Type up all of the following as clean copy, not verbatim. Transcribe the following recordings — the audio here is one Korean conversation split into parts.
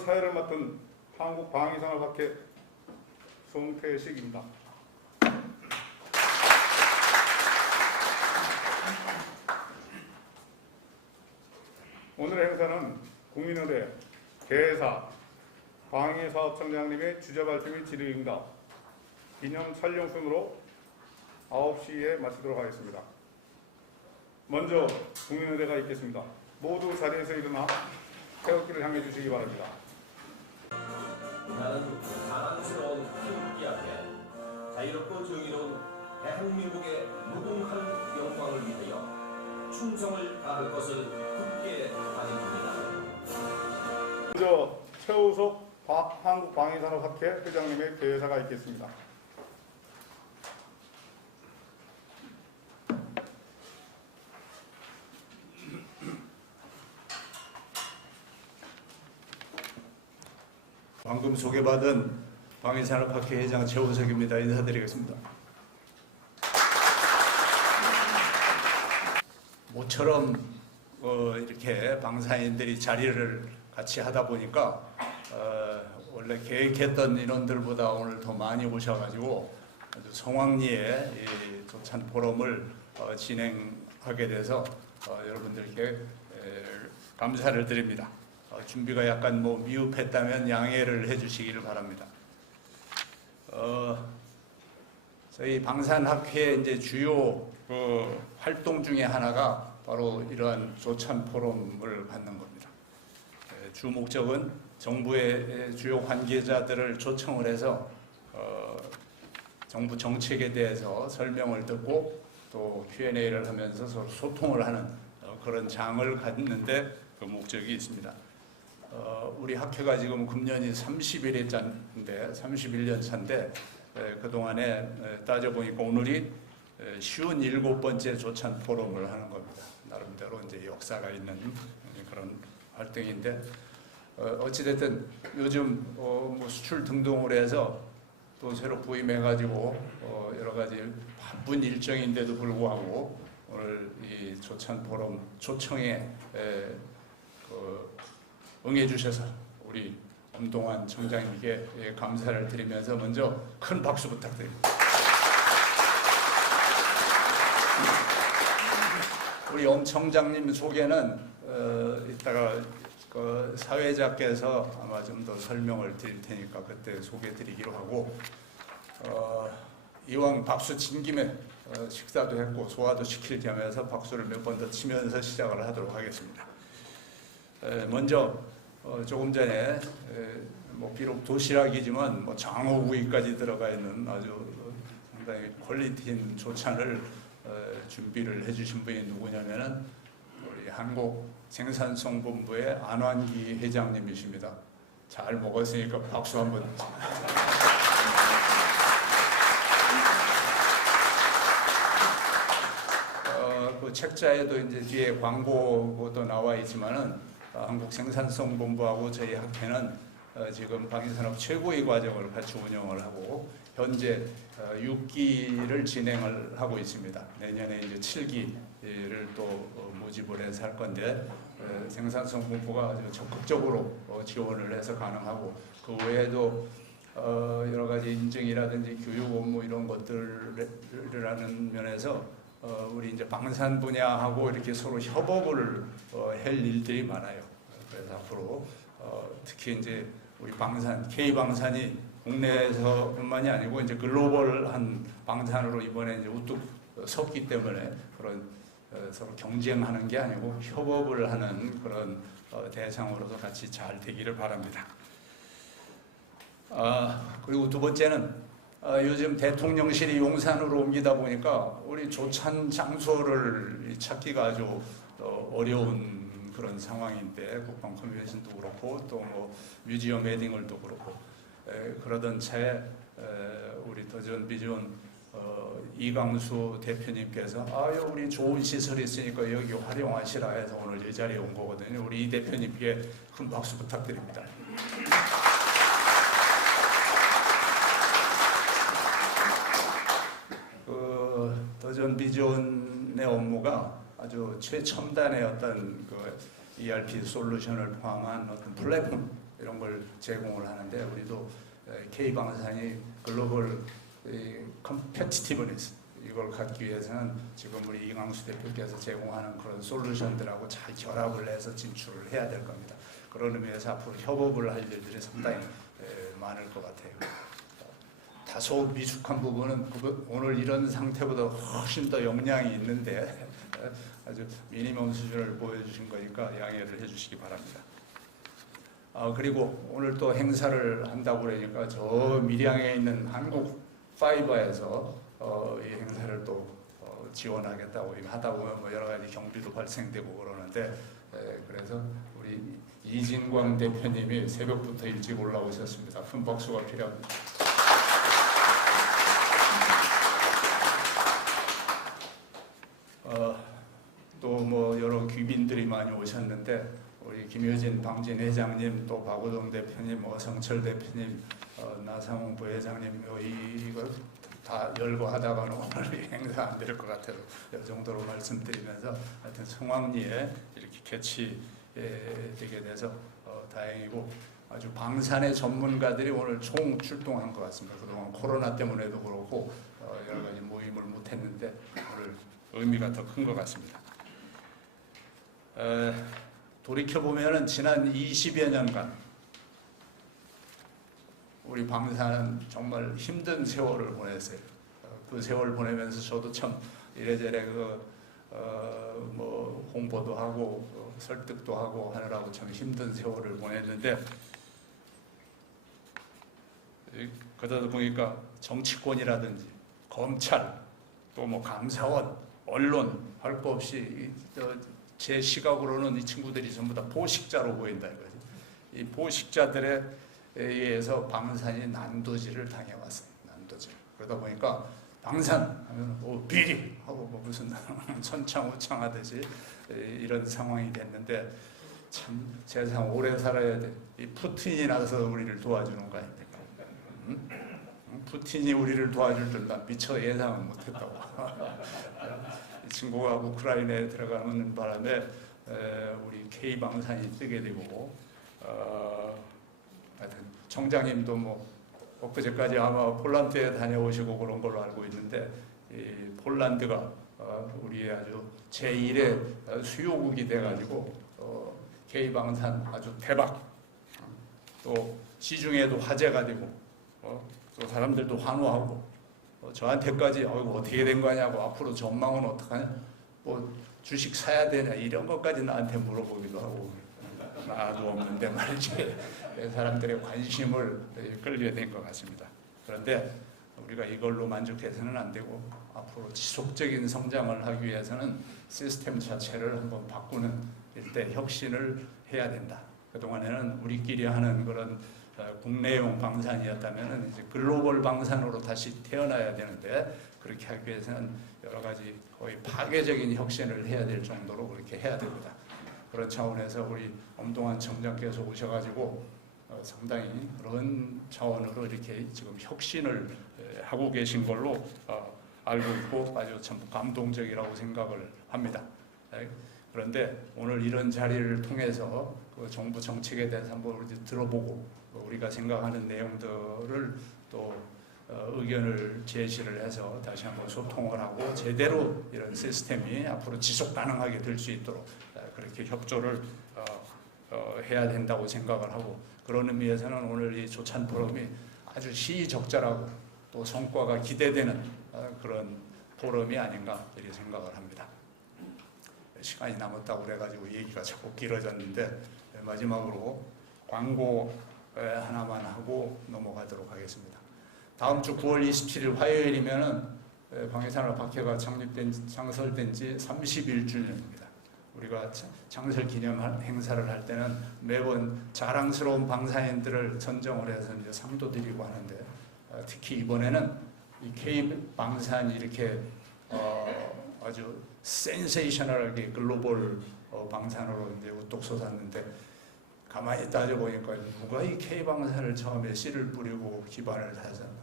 오늘 사회를 맡은 한국방위산업학회 송태식입니다. 오늘의 행사는 국민의대 대사 방위사업청장님의 주제 발표 및 질의응답 기념 촬영 순으로 9시에 마치도록 하겠습니다. 먼저 국민의대가 있겠습니다. 모두 자리에서 일어나 태극기를 향해 주시기 바랍니다. 나는 사랑스러운 태극기 앞에 자유롭고 정의로운 대한민국의 무궁한 영광을 위하여 충성을 다할 것을 굳게 다짐합니다. 먼저 최우석 한국방위산업학회 회장님의 대사가 있겠습니다. 방금 소개받은 방위산업학회 회장 최우석입니다. 인사드리겠습니다. 모처럼 이렇게 방사인들이 자리를 같이 하다 보니까 원래 계획했던 인원들보다 오늘 더 많이 오셔가지고 아주 성황리에 이 조찬 포럼을 진행하게 돼서 여러분들께 감사를 드립니다. 준비가 약간 미흡했다면 양해를 해주시기를 바랍니다. 저희 방산학회 이제 주요 활동 중에 하나가 바로 이러한 조찬 포럼을 갖는 겁니다. 주 목적은 정부의 주요 관계자들을 초청을 해서 정부 정책에 대해서 설명을 듣고 또 Q&A를 하면서 서로 소통을 하는 그런 장을 갖는데 그 목적이 있습니다. 우리 학회가 지금 금년이 31년 차인데 그동안에 따져보니까 오늘이 57번째 조찬 포럼을 하는 겁니다. 나름대로 이제 역사가 있는 그런 활동인데 어찌됐든 요즘 수출 등등으로 해서 또 새로 부임해가지고 여러 가지 바쁜 일정인데도 불구하고 오늘 이 조찬 포럼 초청에 응해주셔서 우리 엄동환 청장님께 감사를 드리면서 먼저 큰 박수 부탁드립니다. 우리 엄 청장님 소개는 이따가 그 사회자께서 아마 좀 더 설명을 드릴 테니까 그때 소개드리기로 하고 이왕 박수 친 김에 식사도 했고 소화도 시킬 겸해서 박수를 몇 번 더 치면서 시작을 하도록 하겠습니다. 먼저 조금 전에 비록 도시락이지만 장어구이까지 들어가 있는 아주 상당히 퀄리티 있는 조찬을 준비를 해주신 분이 누구냐면은 우리 한국생산성본부의 안환기 회장님이십니다. 잘 먹었으니까 박수 한번. 그 책자에도 이제 뒤에 광고도 나와 있지만은 한국생산성본부하고 저희 학회는 지금 방위산업 최고위 과정을 같이 운영을 하고 현재 6기를 진행을 하고 있습니다. 내년에 이제 7기를 또 모집을 해서 할 건데 생산성본부가 아주 적극적으로 지원을 해서 가능하고 그 외에도 여러 가지 인증이라든지 교육 업무 이런 것들을 하는 면에서 우리 이제 방산 분야하고 이렇게 서로 협업을 할 일들이 많아요. 그래서 앞으로 특히 이제 우리 방산, K방산이 국내에서뿐만이 아니고 이제 글로벌한 방산으로 이번에 이제 우뚝 섰기 때문에 그런 서로 경쟁하는 게 아니고 협업을 하는 그런 대상으로서 같이 잘 되기를 바랍니다. 그리고 두 번째는 요즘 대통령실이 용산으로 옮기다 보니까 우리 조찬 장소를 찾기가 아주 어려운 그런 상황인데 국방 컨벤션도 그렇고 또 뮤지엄 웨딩홀도 그렇고 그러던 차에 우리 더전 비전 이강수 대표님께서 우리 좋은 시설이 있으니까 여기 활용하시라 해서 오늘 이 자리에 온 거거든요. 우리 이 대표님께 큰 박수 부탁드립니다. 더전 비전의 업무가 아주 최첨단의 어떤 그 ERP 솔루션을 포함한 어떤 플랫폼 이런 걸 제공을 하는데 우리도 K방산이 글로벌 컴페티티브니스 이걸 갖기 위해서는 지금 우리 이광수 대표께서 제공하는 그런 솔루션들하고 잘 결합을 해서 진출을 해야 될 겁니다. 그런 의미에서 앞으로 협업을 할 일들이 상당히 많을 것 같아요. 다소 미숙한 부분은 오늘 이런 상태보다 훨씬 더 역량이 있는데 아주 미니멈 수준을 보여주신 거니까 양해를 해주시기 바랍니다. 그리고 오늘 또 행사를 한다고 그러니까 저 밀양에 있는 한국 파이버에서 이 행사를 또 지원하겠다고 하다 보면 뭐 여러 가지 경비도 발생되고 그러는데 그래서 우리 이진광 대표님이 새벽부터 일찍 올라오셨습니다. 큰 박수가 필요합니다. 또 뭐 여러 귀빈들이 많이 오셨는데 우리 김효진 방진 회장님, 또 박우동 대표님, 어성철 대표님, 나상홍 부회장님 이거 다 열거하다가는 오늘 이 행사 안 될 것 같아서 이 정도로 말씀드리면서 하여튼 성황리에 이렇게 개최되게 돼서 다행이고 아주 방산의 전문가들이 오늘 총 출동한 것 같습니다. 그동안 코로나 때문에도 그렇고 여러 가지 모임을 못했는데 오늘 의미가 더 큰 것 같습니다. 돌이켜보면 지난 20여 년간 우리 방산은 정말 힘든 세월을 보냈어요. 그 세월을 보내면서 저도 참 이래저래 뭐 홍보도 하고 설득도 하고 하느라고 참 힘든 세월을 보냈는데 그러다 보니까 정치권이라든지 검찰 또 뭐 감사원 언론 할 거 없이 제 시각으로는 이 친구들이 전부 다 보식자로 보인다 이거죠. 이 보식자들에 의해서 방산이 난도질을 당해왔어요. 난도질. 그러다 보니까 방산 하면 비리 하고 뭐 무슨 천창우창하듯이 이런 상황이 됐는데 참 세상 오래 살아야 돼. 이 푸틴이 나서 우리를 도와주는 거 아닙니까? 푸틴이 우리를 도와줄 줄 난 미처 예상은 못했다고. 이 친구가 우크라이나에 들어가는 바람에 우리 K방산이 뜨게 되고 하여튼 청장님도 뭐 엊그제까지 아마 폴란드에 다녀오시고 그런 걸로 알고 있는데 이 폴란드가 우리의 아주 제1의 수요국이 돼가지고 K방산 아주 대박 또 시중에도 화제가 되고 또 사람들도 환호하고 저한테까지 어떻게 된 거냐고 앞으로 전망은 어떡하냐 뭐 주식 사야 되냐 이런 것까지 나한테 물어보기도 하고 나도 없는데 말이지 사람들의 관심을 끌게 된 것 같습니다. 그런데 우리가 이걸로 만족해서는 안 되고 앞으로 지속적인 성장을 하기 위해서는 시스템 자체를 한번 바꾸는 일대 혁신을 해야 된다. 그동안에는 우리끼리 하는 그런 국내용 방산이었다면 이제 글로벌 방산으로 다시 태어나야 되는데 그렇게 하기 위해서는 여러 가지 거의 파괴적인 혁신을 해야 될 정도로 그렇게 해야 됩니다. 그런 차원에서 우리 엄동환 청장께서 오셔가지고 상당히 그런 차원으로 이렇게 지금 혁신을 하고 계신 걸로 알고 있고 아주 참 감동적이라고 생각을 합니다. 그런데 오늘 이런 자리를 통해서 그 정부 정책에 대해서 한번 들어보고 우리가 생각하는 내용들을 또 의견을 제시를 해서 다시 한번 소통을 하고 제대로 이런 시스템이 앞으로 지속 가능하게 될 수 있도록 그렇게 협조를 해야 된다고 생각을 하고 그런 의미에서는 오늘 이 조찬 포럼이 아주 시의적절하고 또 성과가 기대되는 그런 포럼이 아닌가 이렇게 생각을 합니다. 시간이 남았다고 그래가지고 얘기가 자꾸 길어졌는데 마지막으로 광고 하나만 하고 넘어가도록 하겠습니다. 다음 주 9월 27일 화요일이면은 방해산업학회가 창설된 지 31주년입니다. 우리가 창설 기념 행사를 할 때는 매번 자랑스러운 방산인들을 선정을 해서 이제 상도 드리고 하는데 특히 이번에는 이 K방산이 이렇게 아주 센세이셔널하게 글로벌 방산으로 이제 우뚝 솟았는데 가만히 따져보니까 누가 이 K방산을 처음에 씨를 뿌리고 기반을 다졌나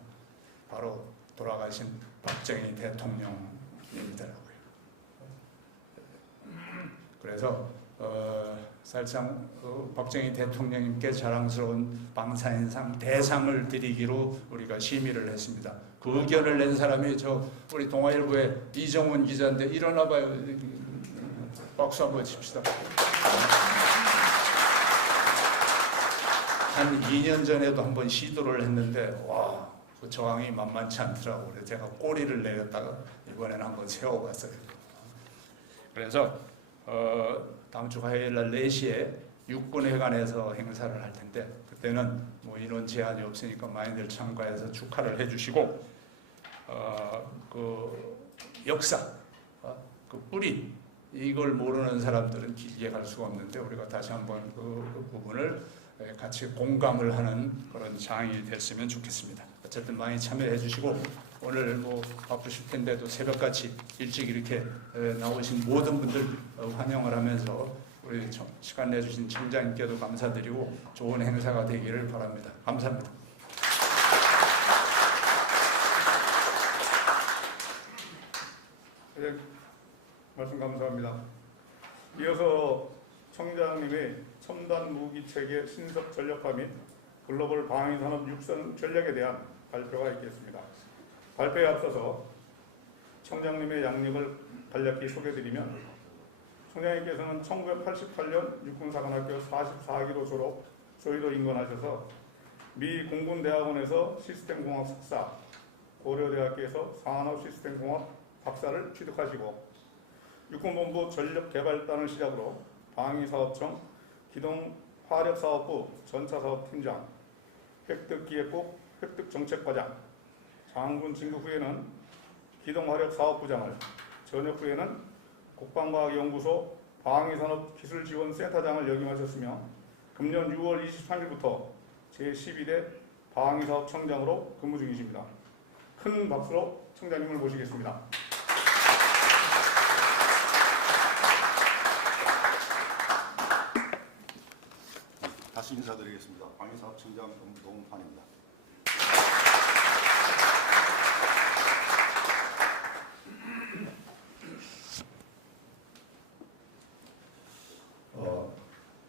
바로 돌아가신 박정희 대통령님이더라고요. 그래서 사실상 박정희 대통령님께 자랑스러운 방사인상 대상을 드리기로 우리가 심의를 했습니다. 그 의견을 낸 사람이 우리 동아일보의 이정훈 기자인데 일어나봐요. 박수 한번 칩시다. 한 2년 전에도 한번 시도를 했는데 그 저항이 만만치 않더라고요. 그래서 제가 꼬리를 내렸다가 이번에는 한번 세워봤어요. 그래서 다음 주 화요일 날 4시에 육군회관에서 행사를 할 텐데 그때는 뭐 인원 제한이 없으니까 많이들 참가해서 축하를 해주시고 그 역사, 그 뿌리 이걸 모르는 사람들은 길게 갈 수가 없는데 우리가 다시 한번 그 부분을 같이 공감을 하는 그런 장이 됐으면 좋겠습니다. 어쨌든 많이 참여해 주시고 오늘 뭐 바쁘실 텐데도 새벽같이 일찍 이렇게 나오신 모든 분들 환영을 하면서 우리 시간 내주신 청장님께도 감사드리고 좋은 행사가 되기를 바랍니다. 감사합니다. 네, 말씀 감사합니다. 이어서 청장님의 첨단 무기 체계 신속 전력화 및 글로벌 방위 산업 육성 전략에 대한 발표가 있겠습니다. 발표에 앞서서 청장님의 양력을 간략히 소개드리면 청장님께서는 1988년 육군사관학교 44기로 졸업, 조의로 임관하셔서 미 공군대학원에서 시스템공학 석사, 고려대학교에서 산업시스템공학 박사를 취득하시고 육군본부 전력개발단을 시작으로 방위사업청, 기동화력사업부 전차사업팀장, 획득기획국 획득정책과장, 장군 진급 후에는 기동화력사업부장을, 전역 후에는 국방과학연구소 방위산업기술지원센터장을 역임하셨으며 금년 6월 23일부터 제12대 방위사업청장으로 근무 중이십니다. 큰 박수로 청장님을 모시겠습니다. 다시 인사드리겠습니다. 방위사업청장 노웅판입니다.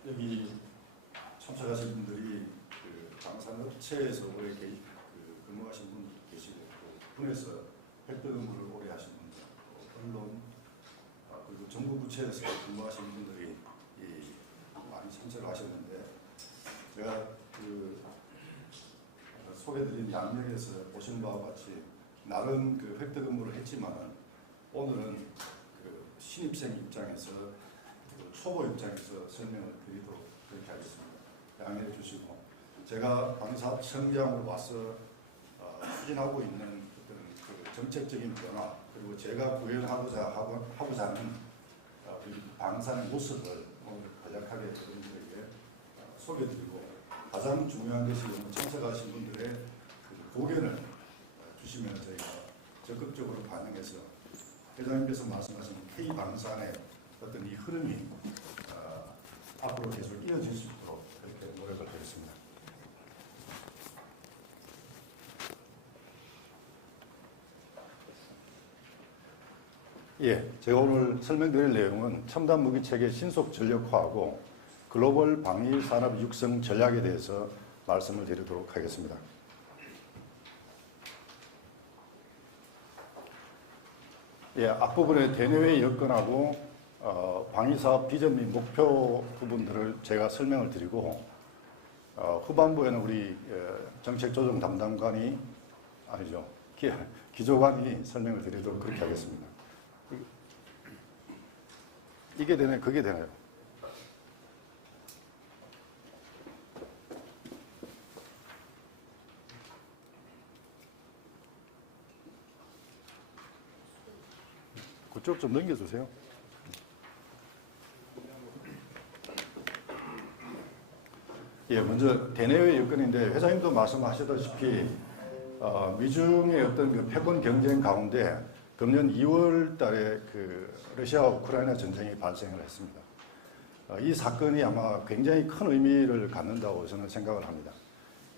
여기 참석하신 분들이 그 방산업체에서 오래 근무하신 분들 계시고 또 군에서 획득 근무를 오래 하신 분들, 언론 그리고 정부 부처에서 근무하신 분들이 많이 참석을 하셨는데 제가 소개드린 양력에서 보신 바와 같이 나름 획득 근무를 했지만은 오늘은 신입생 입장에서 초보 입장에서 설명을 드리도록 그렇게 하겠습니다. 양해해 주시고 제가 방위사업청장으로 와서 추진하고 있는 어떤 정책적인 변화 그리고 제가 구현하고자 하는 방산의 모습을 오늘 간략하게 여러분들에게 소개드리고 가장 중요한 것이 참석하신 분들의 고견을 주시면 저희가 적극적으로 반영해서 회장님께서 말씀하신 K방산의 어떤 이 흐름이 앞으로 계속 이어질 수 있도록 그렇게 노력을 하겠습니다. 예, 제가 오늘 설명드릴 내용은 첨단 무기 체계 신속 전력화하고 글로벌 방위 산업 육성 전략에 대해서 말씀을 드리도록 하겠습니다. 예, 앞부분에 대내외 여건하고 방위사업 비전 및 목표 부분들을 제가 설명을 드리고 후반부에는 우리 정책조정 담당관이 아니죠 기조관이 설명을 드리도록 그렇게 하겠습니다. 이게 되나요? 그게 되나요? 그쪽 좀 넘겨주세요. 예, 먼저 대내외 여건인데 회장님도 말씀하셨다시피 미중의 어떤 그 패권 경쟁 가운데 금년 2월 달에 러시아와 우크라이나 전쟁이 발생을 했습니다. 이 사건이 아마 굉장히 큰 의미를 갖는다고 저는 생각을 합니다.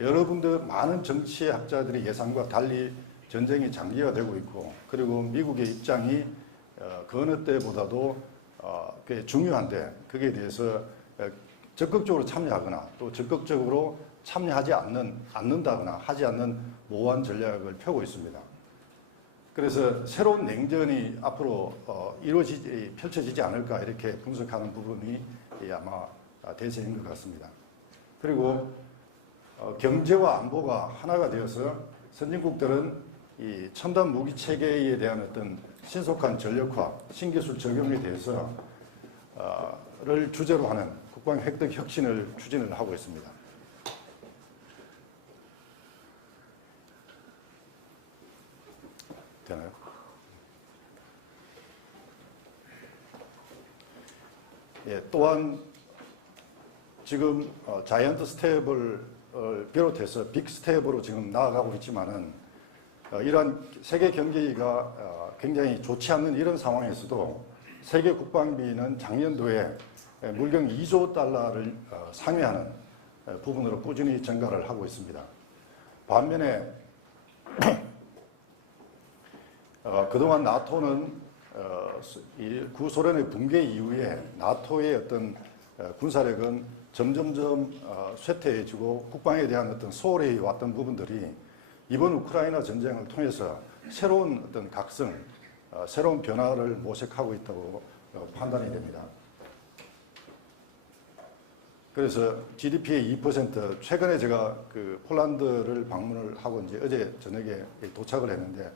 여러분들 많은 정치학자들의 예상과 달리 전쟁이 장기화되고 있고 그리고 미국의 입장이 그 어느 때보다도 꽤 중요한데 거기에 대해서 적극적으로 참여하거나 또 적극적으로 참여하지 않는다거나 하지 않는 모호한 전략을 펴고 있습니다. 그래서 새로운 냉전이 앞으로 펼쳐지지 않을까 이렇게 분석하는 부분이 아마 대세인 것 같습니다. 그리고 경제와 안보가 하나가 되어서 선진국들은 이 첨단 무기 체계에 대한 어떤 신속한 전력화, 신기술 적용에 대해서 를 주제로 하는 국방 획득 혁신을 추진을 하고 있습니다. 되나요? 예, 또한 지금 자이언트 스텝을 비롯해서 빅 스텝으로 지금 나아가고 있지만은 이러한 세계 경기가 굉장히 좋지 않는 이런 상황에서도 세계 국방비는 작년도에 물경 2조 달러를 상회하는 부분으로 꾸준히 증가를 하고 있습니다. 반면에 그동안 나토는 구소련의 붕괴 이후에 나토의 어떤 군사력은 점점점 쇠퇴해지고 국방에 대한 어떤 소홀해 왔던 부분들이 이번 우크라이나 전쟁을 통해서 새로운 어떤 각성, 새로운 변화를 모색하고 있다고 판단이 됩니다. 그래서 GDP의 2%, 최근에 제가 그 폴란드를 방문을 하고 이제 어제 저녁에 도착을 했는데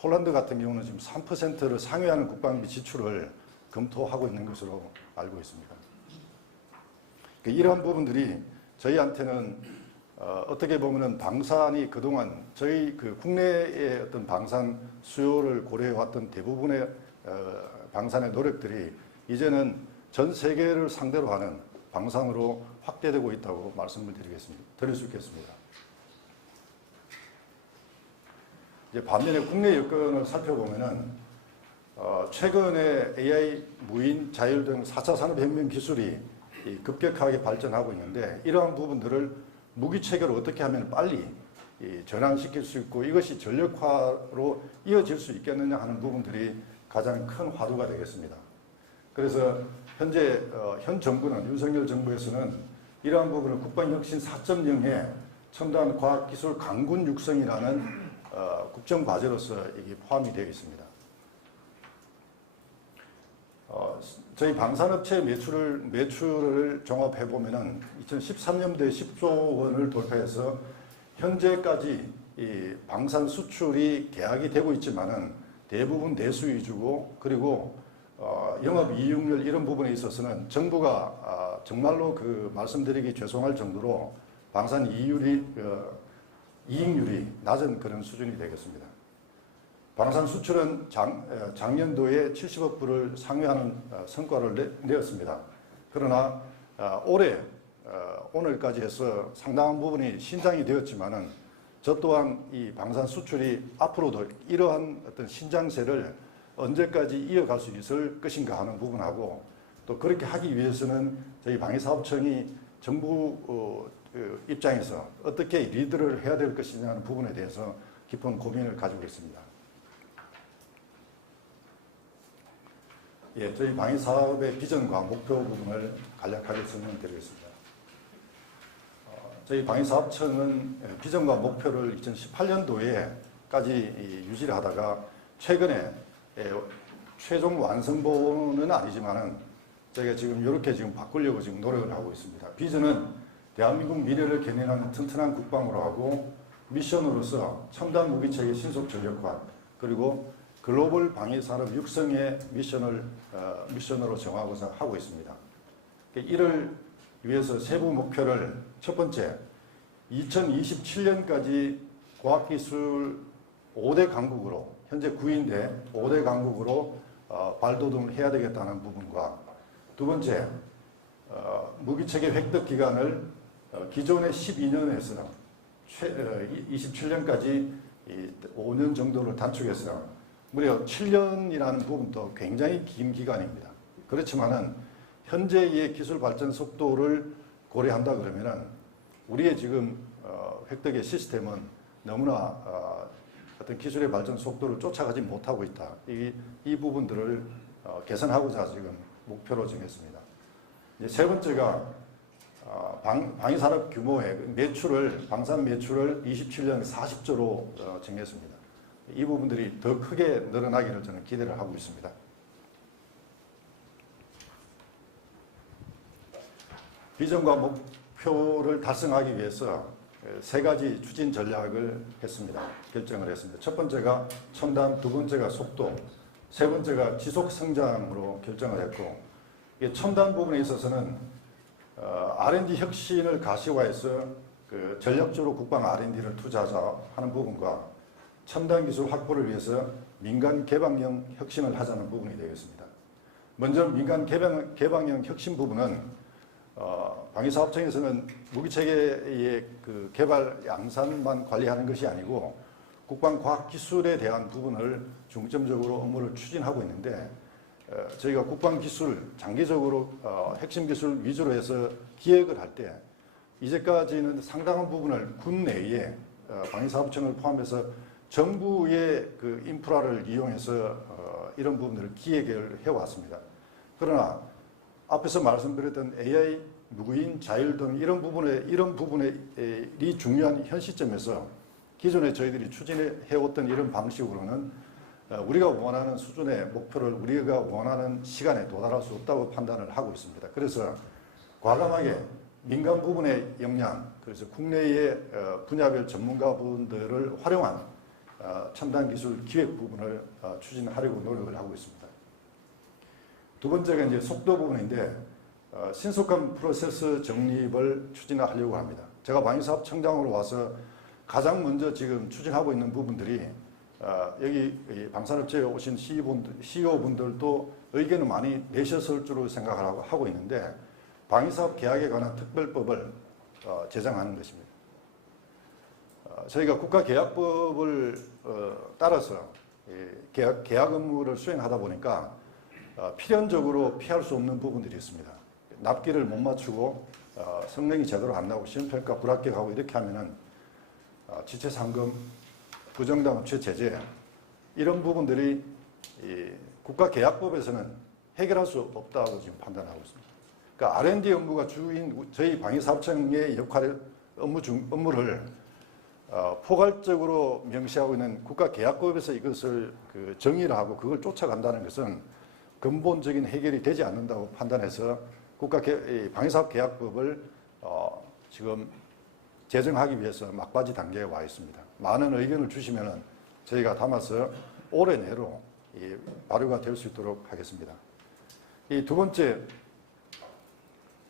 폴란드 같은 경우는 지금 3%를 상회하는 국방비 지출을 검토하고 있는 것으로 알고 있습니다. 이러한 부분들이 저희한테는 어떻게 보면은 방산이 그동안 저희 그 국내의 어떤 방산 수요를 고려해왔던 대부분의 방산의 노력들이 이제는 전 세계를 상대로 하는 방산으로 확대되고 있다고 말씀을 드릴 수 있겠습니다. 이제 반면에 국내 여건을 살펴보면은 최근에 AI, 무인, 자율 등 4차 산업혁명 기술이 급격하게 발전하고 있는데 이러한 부분들을 무기 체계를 어떻게 하면 빨리 전환시킬 수 있고 이것이 전력화로 이어질 수 있겠느냐 하는 부분들이 가장 큰 화두가 되겠습니다. 그래서 현재 현 정부는 윤석열 정부에서는 이러한 부분을 국방혁신 4.0에 첨단 과학기술 강군 육성이라는 국정과제로서 이게 포함이 되어 있습니다. 저희 방산업체 매출을 종합해 보면은 2013년도에 10조 원을 돌파해서 현재까지 이 방산 수출이 계약이 되고 있지만은 대부분 대수 위주고 그리고 영업 이익률 이런 부분에 있어서는 정부가 정말로 그 말씀드리기 죄송할 정도로 방산 이익률이 낮은 그런 수준이 되겠습니다. 방산 수출은 작년도에 70억 불을 상회하는 성과를 내었습니다. 그러나 올해 오늘까지 해서 상당한 부분이 신장이 되었지만은 저 또한 이 방산 수출이 앞으로도 이러한 어떤 신장세를 언제까지 이어갈 수 있을 것인가 하는 부분하고 또 그렇게 하기 위해서는 저희 방위사업청이 정부 입장에서 어떻게 리드를 해야 될 것이냐는 부분에 대해서 깊은 고민을 가지고 있습니다. 예, 저희 방위사업의 비전과 목표 부분을 간략하게 설명드리겠습니다. 저희 방위사업청은 비전과 목표를 2018년도에까지 유지를 하다가 최근에 최종 완성본은 아니지만은 저희가 지금 이렇게 지금 바꾸려고 지금 노력을 하고 있습니다. 비전은 대한민국 미래를 견인하는 튼튼한 국방으로 하고 미션으로서 첨단 무기체계 신속 전력화 그리고 글로벌 방위산업 육성의 미션으로 정하고자 하고 있습니다. 이를 위해서 세부 목표를 첫 번째, 2027년까지 과학기술 5대 강국으로 현재 9인데 5대 강국으로 발돋움을 해야 되겠다는 부분과 두 번째, 무기체계 획득 기간을 기존의 12년에서 27년까지 5년 정도를 단축해서 무려 7년이라는 부분도 굉장히 긴 기간입니다. 그렇지만은 현재의 기술 발전 속도를 고려한다 그러면은 우리의 지금 획득의 시스템은 너무나 어떤 기술의 발전 속도를 쫓아가지 못하고 있다. 이 부분들을 개선하고자 지금 목표로 정했습니다. 이제 세 번째가 방위산업 규모의 매출을 방산 매출을 27년 40조로 정했습니다. 이 부분들이 더 크게 늘어나기를 저는 기대를 하고 있습니다. 비전과 목표를 달성하기 위해서 세 가지 추진 전략을 결정을 했습니다. 첫 번째가 첨단, 두 번째가 속도, 세 번째가 지속 성장으로 결정을 했고, 첨단 부분에 있어서는 R&D 혁신을 가시화해서 전략적으로 국방 R&D를 투자하자 하는 부분과 첨단 기술 확보를 위해서 민간 개방형 혁신을 하자는 부분이 되겠습니다. 먼저 민간 개방형 혁신 부분은 방위사업청에서는 무기체계의 개발 양산만 관리하는 것이 아니고 국방과학기술에 대한 부분을 중점적으로 업무를 추진하고 있는데 저희가 국방기술 장기적으로 핵심 기술 위주로 해서 기획을 할 때 이제까지는 상당한 부분을 군 내에 방위사업청을 포함해서 정부의 인프라를 이용해서 이런 부분들을 기획을 해왔습니다. 그러나 앞에서 말씀드렸던 AI, 무인, 자율 등 이런 부분이 중요한 현 시점에서 기존에 저희들이 추진해왔던 이런 방식으로는 우리가 원하는 수준의 목표를 우리가 원하는 시간에 도달할 수 없다고 판단을 하고 있습니다. 그래서 과감하게 민간 부분의 역량, 그래서 국내의 분야별 전문가분들을 활용한 첨단 기술 기획 부분을 추진하려고 노력을 하고 있습니다. 두 번째가 이제 속도 부분인데 신속한 프로세스 정립을 추진하려고 합니다. 제가 방위사업청장으로 와서 가장 먼저 지금 추진하고 있는 부분들이 여기 방산업체에 오신 CEO분들도 의견을 많이 내셨을 줄로 생각을 하고 있는데 방위사업 계약에 관한 특별법을 제정하는 것입니다. 저희가 국가계약법을 따라서 계약 업무를 수행하다 보니까 필연적으로 피할 수 없는 부분들이 있습니다. 납기를 못 맞추고 성능이 제대로 안 나오고 시험평가 불합격하고 이렇게 하면은 지체상금, 부정당 업체 제재 이런 부분들이 국가계약법에서는 해결할 수 없다고 지금 판단하고 있습니다. 그러니까 R&D 업무가 주인 저희 방위사업청의 업무를 포괄적으로 명시하고 있는 국가계약법에서 이것을 정의를 하고 그걸 쫓아간다는 것은 근본적인 해결이 되지 않는다고 판단해서 방위사업계약법을 지금 제정하기 위해서 막바지 단계에 와 있습니다. 많은 의견을 주시면 저희가 담아서 올해 내로 발효가 될 수 있도록 하겠습니다. 이 두 번째,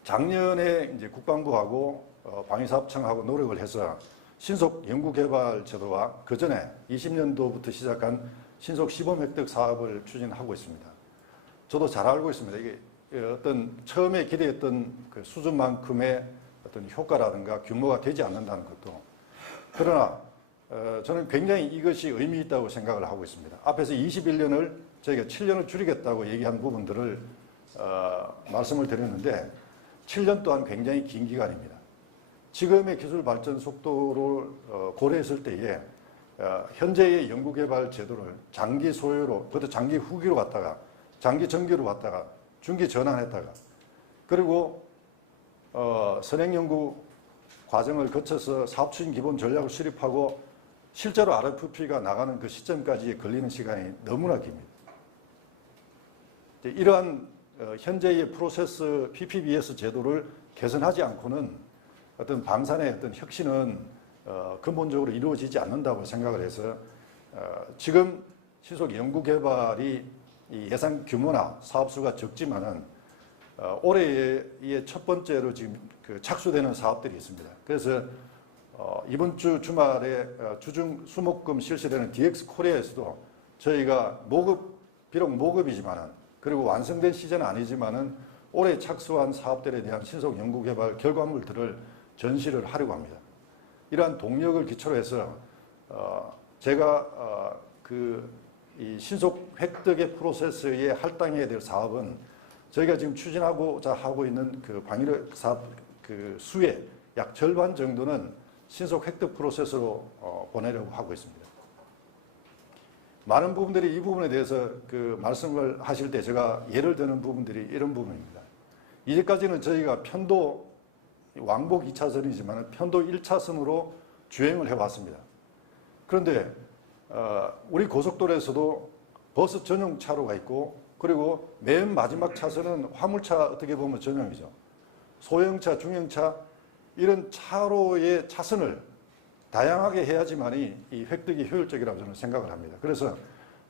작년에 이제 국방부하고 방위사업청하고 노력을 해서 신속 연구개발 제도와 그 전에 20년도부터 시작한 신속 시범 획득 사업을 추진하고 있습니다. 저도 잘 알고 있습니다. 이게 어떤 처음에 기대했던 그 수준만큼의 어떤 효과라든가 규모가 되지 않는다는 것도. 그러나 저는 굉장히 이것이 의미 있다고 생각을 하고 있습니다. 앞에서 21년을 저희가 7년을 줄이겠다고 얘기한 부분들을 말씀을 드렸는데 7년 또한 굉장히 긴 기간입니다. 지금의 기술 발전 속도를 고려했을 때에 현재의 연구개발 제도를 장기 소요로, 그것도 장기 후기로 갔다가 장기 정기로 갔다가 중기 전환했다가 그리고 선행연구 과정을 거쳐서 사업추진 기본 전략을 수립하고 실제로 RFP가 나가는 그 시점까지 걸리는 시간이 너무나 깁니다. 이러한 현재의 프로세스 PPBS 제도를 개선하지 않고는 어떤 방산의 어떤 혁신은 근본적으로 이루어지지 않는다고 생각을 해서 지금 신속 연구개발이 예산 규모나 사업수가 적지만은 올해의 첫 번째로 지금 착수되는 사업들이 있습니다. 그래서 이번 주 주말에 주중 수목금 실시되는 DX 코리아에서도 저희가 비록 모급이지만은 그리고 완성된 시즌은 아니지만은 올해 착수한 사업들에 대한 신속 연구개발 결과물들을 전시를 하려고 합니다. 이러한 동력을 기초로 해서 제가 이 신속 획득의 프로세스에 할당해야 될 사업은 저희가 지금 추진하고자 하고 있는 그 방위력 사업 그 수의 약 절반 정도는 신속 획득 프로세스로 보내려고 하고 있습니다. 많은 부분들이 이 부분에 대해서 그 말씀을 하실 때 제가 예를 드는 부분들이 이런 부분입니다. 이제까지는 저희가 편도 왕복 2차선이지만 편도 1차선으로 주행을 해왔습니다. 그런데 우리 고속도로에서도 버스 전용 차로가 있고 그리고 맨 마지막 차선은 화물차 어떻게 보면 전용이죠. 소형차, 중형차 이런 차로의 차선을 다양하게 해야지만이 이 획득이 효율적이라고 저는 생각을 합니다. 그래서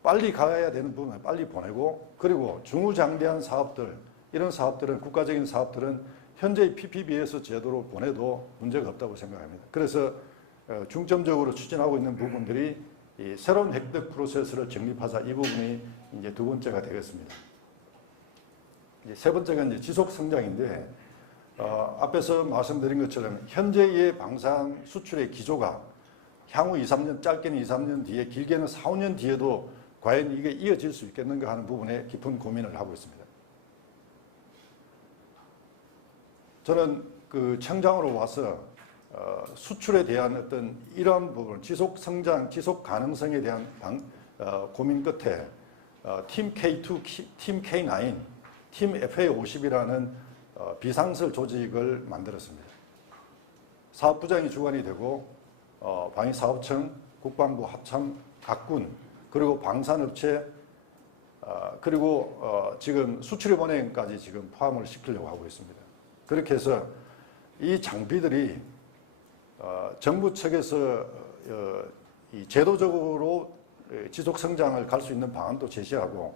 빨리 가야 되는 부분은 빨리 보내고 그리고 중후장대한 사업들 이런 사업들은 국가적인 사업들은 현재의 PPBS 제도로 보내도 문제가 없다고 생각합니다. 그래서 중점적으로 추진하고 있는 부분들이 이 새로운 획득 프로세스를 정립하자 이 부분이 이제 두 번째가 되겠습니다. 이제 세 번째가 이제 지속 성장인데 앞에서 말씀드린 것처럼 현재의 방산 수출의 기조가 향후 2, 3년 짧게는 2, 3년 뒤에 길게는 4, 5년 뒤에도 과연 이게 이어질 수 있겠는가 하는 부분에 깊은 고민을 하고 있습니다. 저는 그 청장으로 와서 수출에 대한 어떤 이러한 부분, 지속 성장, 지속 가능성에 대한 고민 끝에 팀 K2, 팀 K9, 팀 FA50이라는 비상설 조직을 만들었습니다. 사업부장이 주관이 되고 방위사업청, 국방부 합참, 각군, 그리고 방산업체, 그리고 지금 수출입은행까지 지금 포함을 시키려고 하고 있습니다. 그렇게 해서 이 장비들이 정부 측에서 이 제도적으로 지속 성장을 갈 수 있는 방안도 제시하고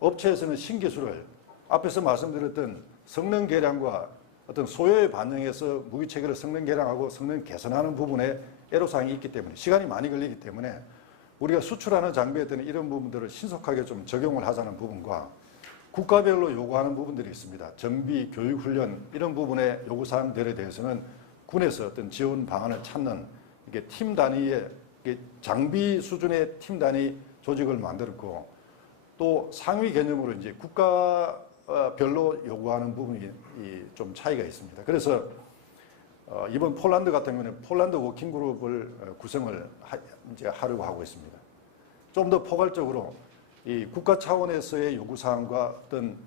업체에서는 신기술을 앞에서 말씀드렸던 성능 개량과 어떤 소요에 반영해서 무기 체계를 성능 개량하고 성능 개선하는 부분에 애로사항이 있기 때문에 시간이 많이 걸리기 때문에 우리가 수출하는 장비에 대한 이런 부분들을 신속하게 좀 적용을 하자는 부분과 국가별로 요구하는 부분들이 있습니다. 정비, 교육, 훈련 이런 부분의 요구사항들에 대해서는 군에서 어떤 지원 방안을 찾는 이게 팀 단위의 장비 수준의 팀 단위 조직을 만들었고 또 상위 개념으로 이제 국가별로 요구하는 부분이 좀 차이가 있습니다. 그래서 이번 폴란드 같은 경우는 폴란드 워킹 그룹을 구성을 이제 하려고 하고 있습니다. 좀 더 포괄적으로 이 국가 차원에서의 요구사항과 어떤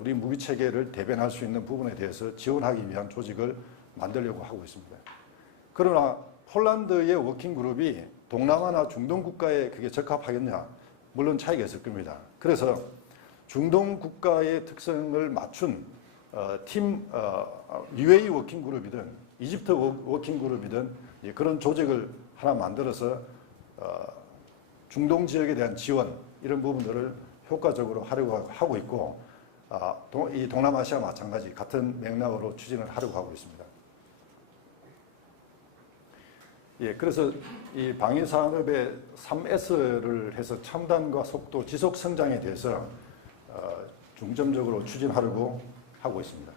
우리 무기 체계를 대변할 수 있는 부분에 대해서 지원하기 위한 조직을 만들려고 하고 있습니다. 그러나 폴란드의 워킹 그룹이 동남아나 중동 국가에 그게 적합하겠냐? 물론 차이가 있을 겁니다. 그래서 중동 국가의 특성을 맞춘 팀 UAE 워킹 그룹이든 이집트 워킹 그룹이든 그런 조직을 하나 만들어서 중동 지역에 대한 지원 이런 부분들을 효과적으로 하려고 하고 있고 이 동남아시아 마찬가지 같은 맥락으로 추진을 하려고 하고 있습니다. 예, 그래서 이 방위산업의 3S를 해서 첨단과 속도, 지속 성장에 대해서 중점적으로 추진하려고 하고 있습니다.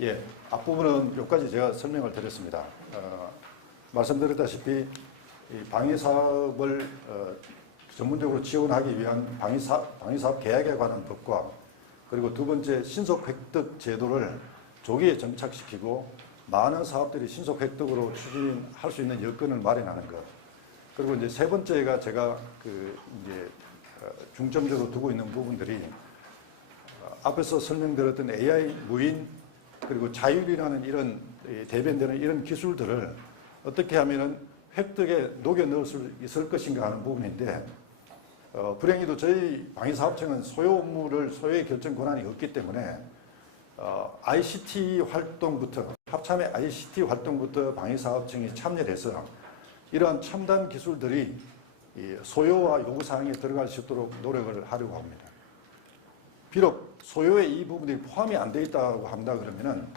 예, 앞부분은 여기까지 제가 설명을 드렸습니다. 말씀드렸다시피 이 방위사업을 전문적으로 지원하기 위한 방위사업 계약에 관한 법과 그리고 두 번째 신속 획득 제도를 조기에 정착시키고 많은 사업들이 신속 획득으로 추진할 수 있는 여건을 마련하는 것. 그리고 이제 세 번째가 제가 이제 중점적으로 두고 있는 부분들이 앞에서 설명드렸던 AI 무인 그리고 자율이라는 이런 대변되는 이런 기술들을 어떻게 하면은 획득에 녹여 넣을 수 있을 것인가 하는 부분인데 불행히도 저희 방위사업청은 소요 업무를 소요의 결정 권한이 없기 때문에 ICT 활동부터 합참의 ICT 활동부터 방위사업청이 참여해서 이러한 첨단 기술들이 소요와 요구사항에 들어갈 수 있도록 노력을 하려고 합니다. 비록 소요의 이 부분이 포함이 안 돼 있다고 한다 그러면은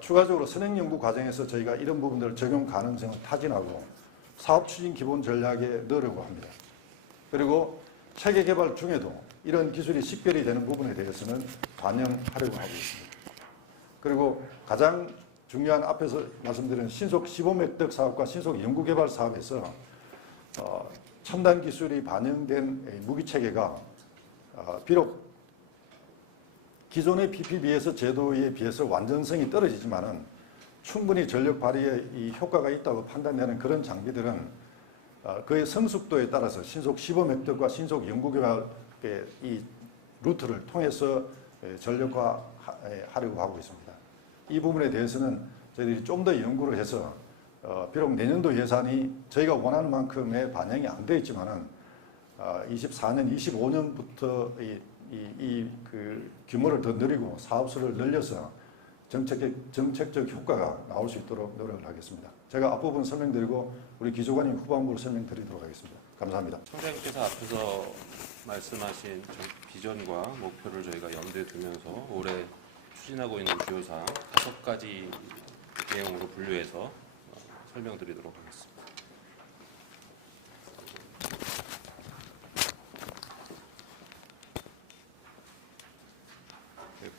추가적으로 선행연구 과정에서 저희가 이런 부분들을 적용 가능성을 타진하고 사업 추진 기본 전략에 넣으려고 합니다. 그리고 체계 개발 중에도 이런 기술이 식별이 되는 부분에 대해서는 반영하려고 하고 있습니다. 그리고 가장 중요한 앞에서 말씀드린 신속 시범 획득 사업과 신속 연구개발 사업에서 첨단 기술이 반영된 무기 체계가 비록 기존의 PPB에서 제도에 비해서 완전성이 떨어지지만은 충분히 전력 발휘에 이 효과가 있다고 판단되는 그런 장비들은 그의 성숙도에 따라서 신속 시범 획득과 신속 연구 개발의 이 루트를 통해서 전력화하려고 하고 있습니다. 이 부분에 대해서는 저희들이 좀 더 연구를 해서 비록 내년도 예산이 저희가 원하는 만큼의 반영이 안 되어 있지만은 24년, 25년부터 그 규모를 더 늘리고 사업수를 늘려서 정책적 효과가 나올 수 있도록 노력을 하겠습니다. 제가 앞부분 설명드리고 우리 기조관님 후반부로 설명드리도록 하겠습니다. 감사합니다. 총장님께서 앞에서 말씀하신 비전과 목표를 저희가 염두에 두면서 올해 추진하고 있는 주요 사항 5가지 내용으로 분류해서 설명드리도록 하겠습니다.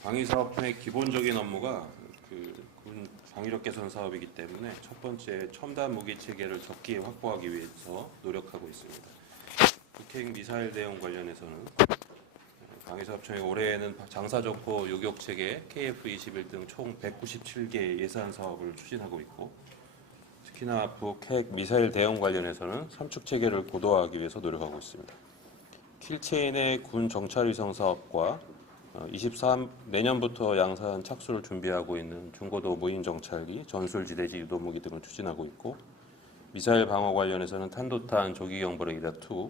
방위사업청의 기본적인 업무가 군 방위력 개선 사업이기 때문에 첫 번째 첨단 무기 체계를 적기에 확보하기 위해서 노력하고 있습니다. 북핵 미사일 대응 관련해서는 방위사업청이 올해에는 장사정포 요격 체계 KF-21 등 총 197개 예산 사업을 추진하고 있고, 특히나 북핵 미사일 대응 관련해서는 삼축 체계를 고도화하기 위해서 노력하고 있습니다. 킬체인의 군 정찰 위성 사업과 내년부터 양산 착수를 준비하고 있는 중고도 무인 정찰기, 전술지대지 유도무기 등을 추진하고 있고, 미사일 방어 관련해서는 탄도탄 조기경보력 이다2,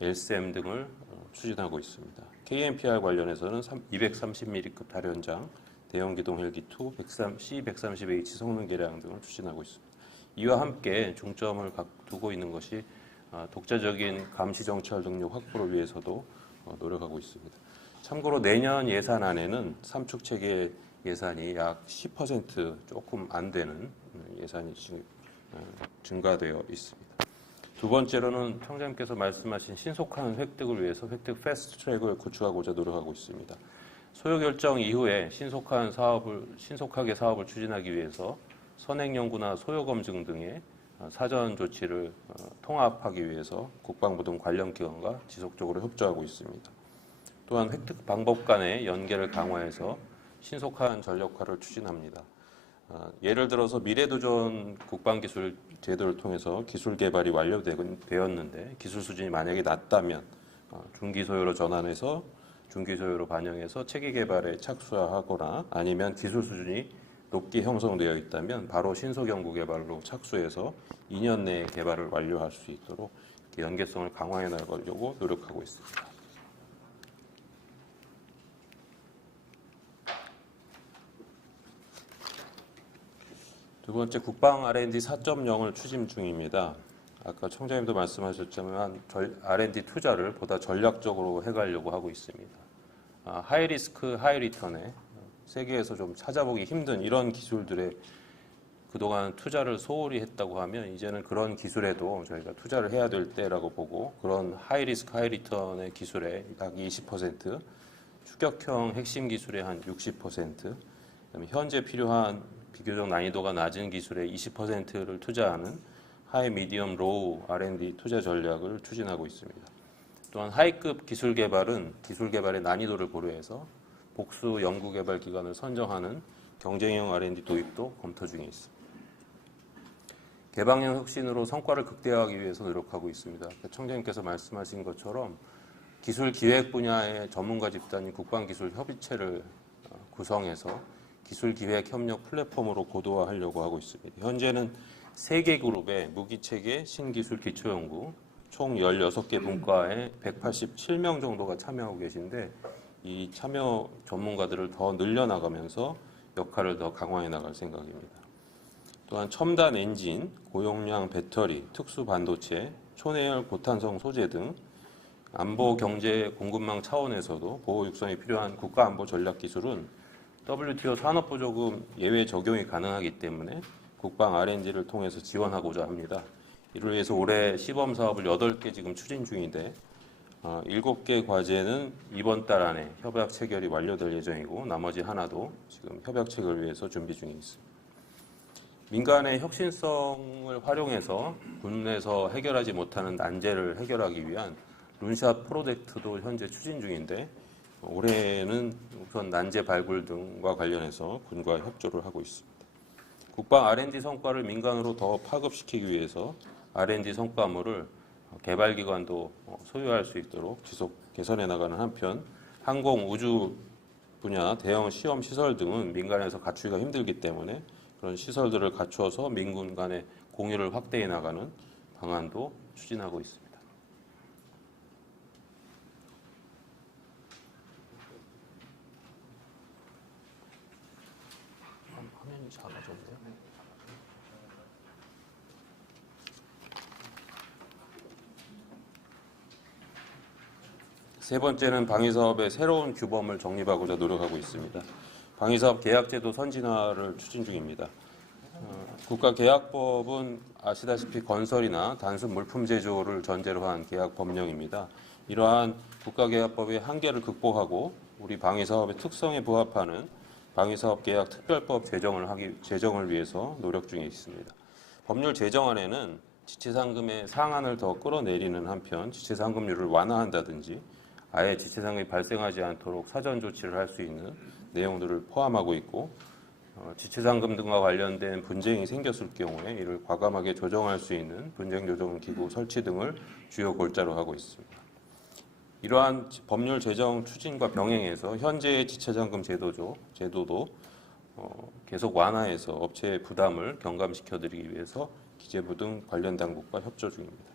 LSM 등을 추진하고 있습니다. KMPR 관련해서는 230mm급 다련장, 대형기동 헬기2, C-130H 성능 개량 등을 추진하고 있습니다. 이와 함께 중점을 두고 있는 것이 독자적인 감시 정찰 능력 확보를 위해서도 노력하고 있습니다. 참고로 내년 예산안에는 삼축 체계 예산이 약 10% 조금 안 되는 예산이 증가되어 있습니다. 두 번째로는 청장님께서 말씀하신 신속한 획득을 위해서 획득 패스트 트랙을 구축하고자 노력하고 있습니다. 소요 결정 이후에 신속하게 사업을 추진하기 위해서 선행 연구나 소요 검증 등의 사전 조치를 통합하기 위해서 국방부 등 관련 기관과 지속적으로 협조하고 있습니다. 또한 획득 방법 간의 연계를 강화해서 신속한 전력화를 추진합니다. 예를 들어서 미래도전 국방기술 제도를 통해서 기술 개발이 완료되었는데 기술 수준이 만약에 낮다면 중기소요로 전환해서 중기소요로 반영해서 체계 개발에 착수하거나, 아니면 기술 수준이 높게 형성되어 있다면 바로 신속 연구 개발로 착수해서 2년 내에 개발을 완료할 수 있도록 연계성을 강화해 나가려고 노력하고 있습니다. 두 번째, 국방 R&D 4.0을 추진 중입니다. 아까 청장님도 말씀하셨지만 R&D 투자를 보다 전략적으로 해가려고 하고 있습니다. 하이 리스크, 하이 리턴에 세계에서 좀 찾아보기 힘든 이런 기술들에 그동안 투자를 소홀히 했다고 하면 이제는 그런 기술에도 저희가 투자를 해야 될 때라고 보고, 그런 하이 리스크, 하이 리턴의 기술에 약 20%, 추격형 핵심 기술의 한 60%, 그다음에 현재 필요한 비교적 난이도가 낮은 기술의 20%를 투자하는 하이, 미디엄, 로우 R&D 투자 전략을 추진하고 있습니다. 또한 하이급 기술 개발은 기술 개발의 난이도를 고려해서 복수 연구개발 기관을 선정하는 경쟁형 R&D 도입도 검토 중에 있습니다. 개방형 혁신으로 성과를 극대화하기 위해서 노력하고 있습니다. 청장님께서 말씀하신 것처럼 기술 기획 분야의 전문가 집단인 국방기술협의체를 구성해서 기술기획 협력 플랫폼으로 고도화하려고 하고 있습니다. 현재는 3개 그룹의 무기체계 신기술 기초연구 총 16개 분과에 187명 정도가 참여하고 계신데, 이 참여 전문가들을 더 늘려나가면서 역할을 더 강화해 나갈 생각입니다. 또한 첨단 엔진, 고용량 배터리, 특수 반도체, 초내열 고탄성 소재 등 안보 경제 공급망 차원에서도 보호 육성이 필요한 국가안보 전략 기술은 WTO 산업보조금 예외 적용이 가능하기 때문에 국방 R&D를 통해서 지원하고자 합니다. 이를 위해서 올해 시범 사업을 8개 지금 추진 중인데 7개 과제는 이번 달 안에 협약 체결이 완료될 예정이고, 나머지 하나도 지금 협약 체결을 위해서 준비 중에 있습니다. 민간의 혁신성을 활용해서 군에서 해결하지 못하는 난제를 해결하기 위한 룬샷 프로젝트도 현재 추진 중인데, 올해는 우선 난제 발굴 등과 관련해서 군과 협조를 하고 있습니다. 국방 R&D 성과를 민간으로 더 파급시키기 위해서 R&D 성과물을 개발기관도 소유할 수 있도록 지속 개선해 나가는 한편 항공, 우주 분야 대형 시험 시설 등은 민간에서 갖추기가 힘들기 때문에 그런 시설들을 갖추어서 민군 간의 공유를 확대해 나가는 방안도 추진하고 있습니다. 화면이 작아졌네요. 세 번째는 방위사업의 새로운 규범을 정립하고자 노력하고 있습니다. 방위사업 계약제도 선진화를 추진 중입니다. 국가계약법은 아시다시피 건설이나 단순 물품 제조를 전제로 한 계약 법령입니다. 이러한 국가계약법의 한계를 극복하고 우리 방위사업의 특성에 부합하는 방위사업계약 특별법 제정을 위해서 노력 중에 있습니다. 법률 제정안에는 지체상금의 상한을 더 끌어내리는 한편 지체상금률을 완화한다든지 아예 지체상금이 발생하지 않도록 사전 조치를 할 수 있는 내용들을 포함하고 있고 지체상금 등과 관련된 분쟁이 생겼을 경우에 이를 과감하게 조정할 수 있는 분쟁조정기구 설치 등을 주요 골자로 하고 있습니다. 이러한 법률 제정 추진과 병행해서 현재의 지체상금 제도도 계속 완화해서 업체의 부담을 경감시켜드리기 위해서 기재부 등 관련 당국과 협조 중입니다.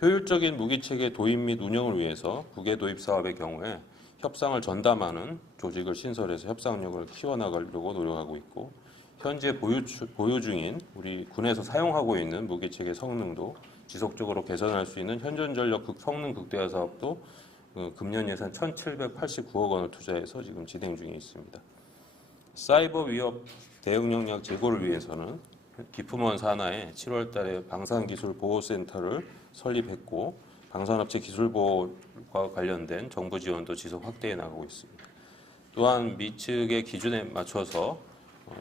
효율적인 무기체계 도입 및 운영을 위해서 부계 도입 사업의 경우에 협상을 전담하는 조직을 신설해서 협상력을 키워나가려고 노력하고 있고 현재 보유 중인 우리 군에서 사용하고 있는 무기체계 성능도 지속적으로 개선할 수 있는 현존전력 성능 극대화 사업도 금년 예산 1,789억 원을 투자해서 지금 진행 중에 있습니다. 사이버 위협 대응 역량 제고를 위해서는 기품원 산하에 7월 달에 방산기술보호센터를 설립했고 방산업체 기술보호와 관련된 정부 지원도 지속 확대해 나가고 있습니다. 또한 미 측의 기준에 맞춰서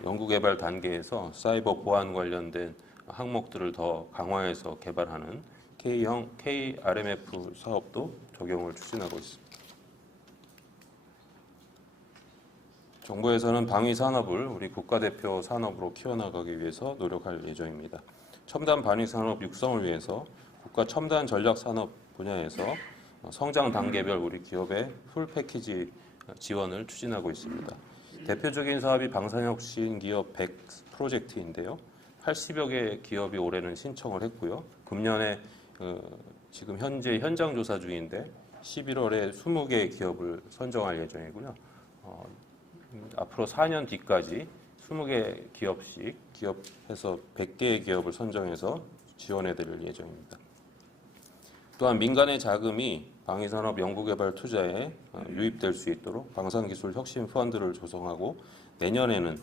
연구개발 단계에서 사이버 보안 관련된 항목들을 더 강화해서 개발하는 K형 KRMF 사업도 적용을 추진하고 있습니다. 정부에서는 방위 산업을 우리 국가대표 산업으로 키워나가기 위해서 노력할 예정입니다. 첨단 방위 산업 육성을 위해서 국가 첨단 전략 산업 분야에서 성장 단계별 우리 기업의 풀 패키지 지원을 추진하고 있습니다. 대표적인 사업이 방산혁신 기업 100 프로젝트인데요. 80여 개 기업이 올해는 신청을 했고요. 금년에 지금 현재 현장 조사 중인데 11월에 20개 기업을 선정할 예정이고요. 앞으로 4년 뒤까지 20개 기업씩 기업해서 100개의 기업을 선정해서 지원해드릴 예정입니다. 또한 민간의 자금이 방위산업 연구개발 투자에 유입될 수 있도록 방산기술 혁신 펀드를 조성하고 내년에는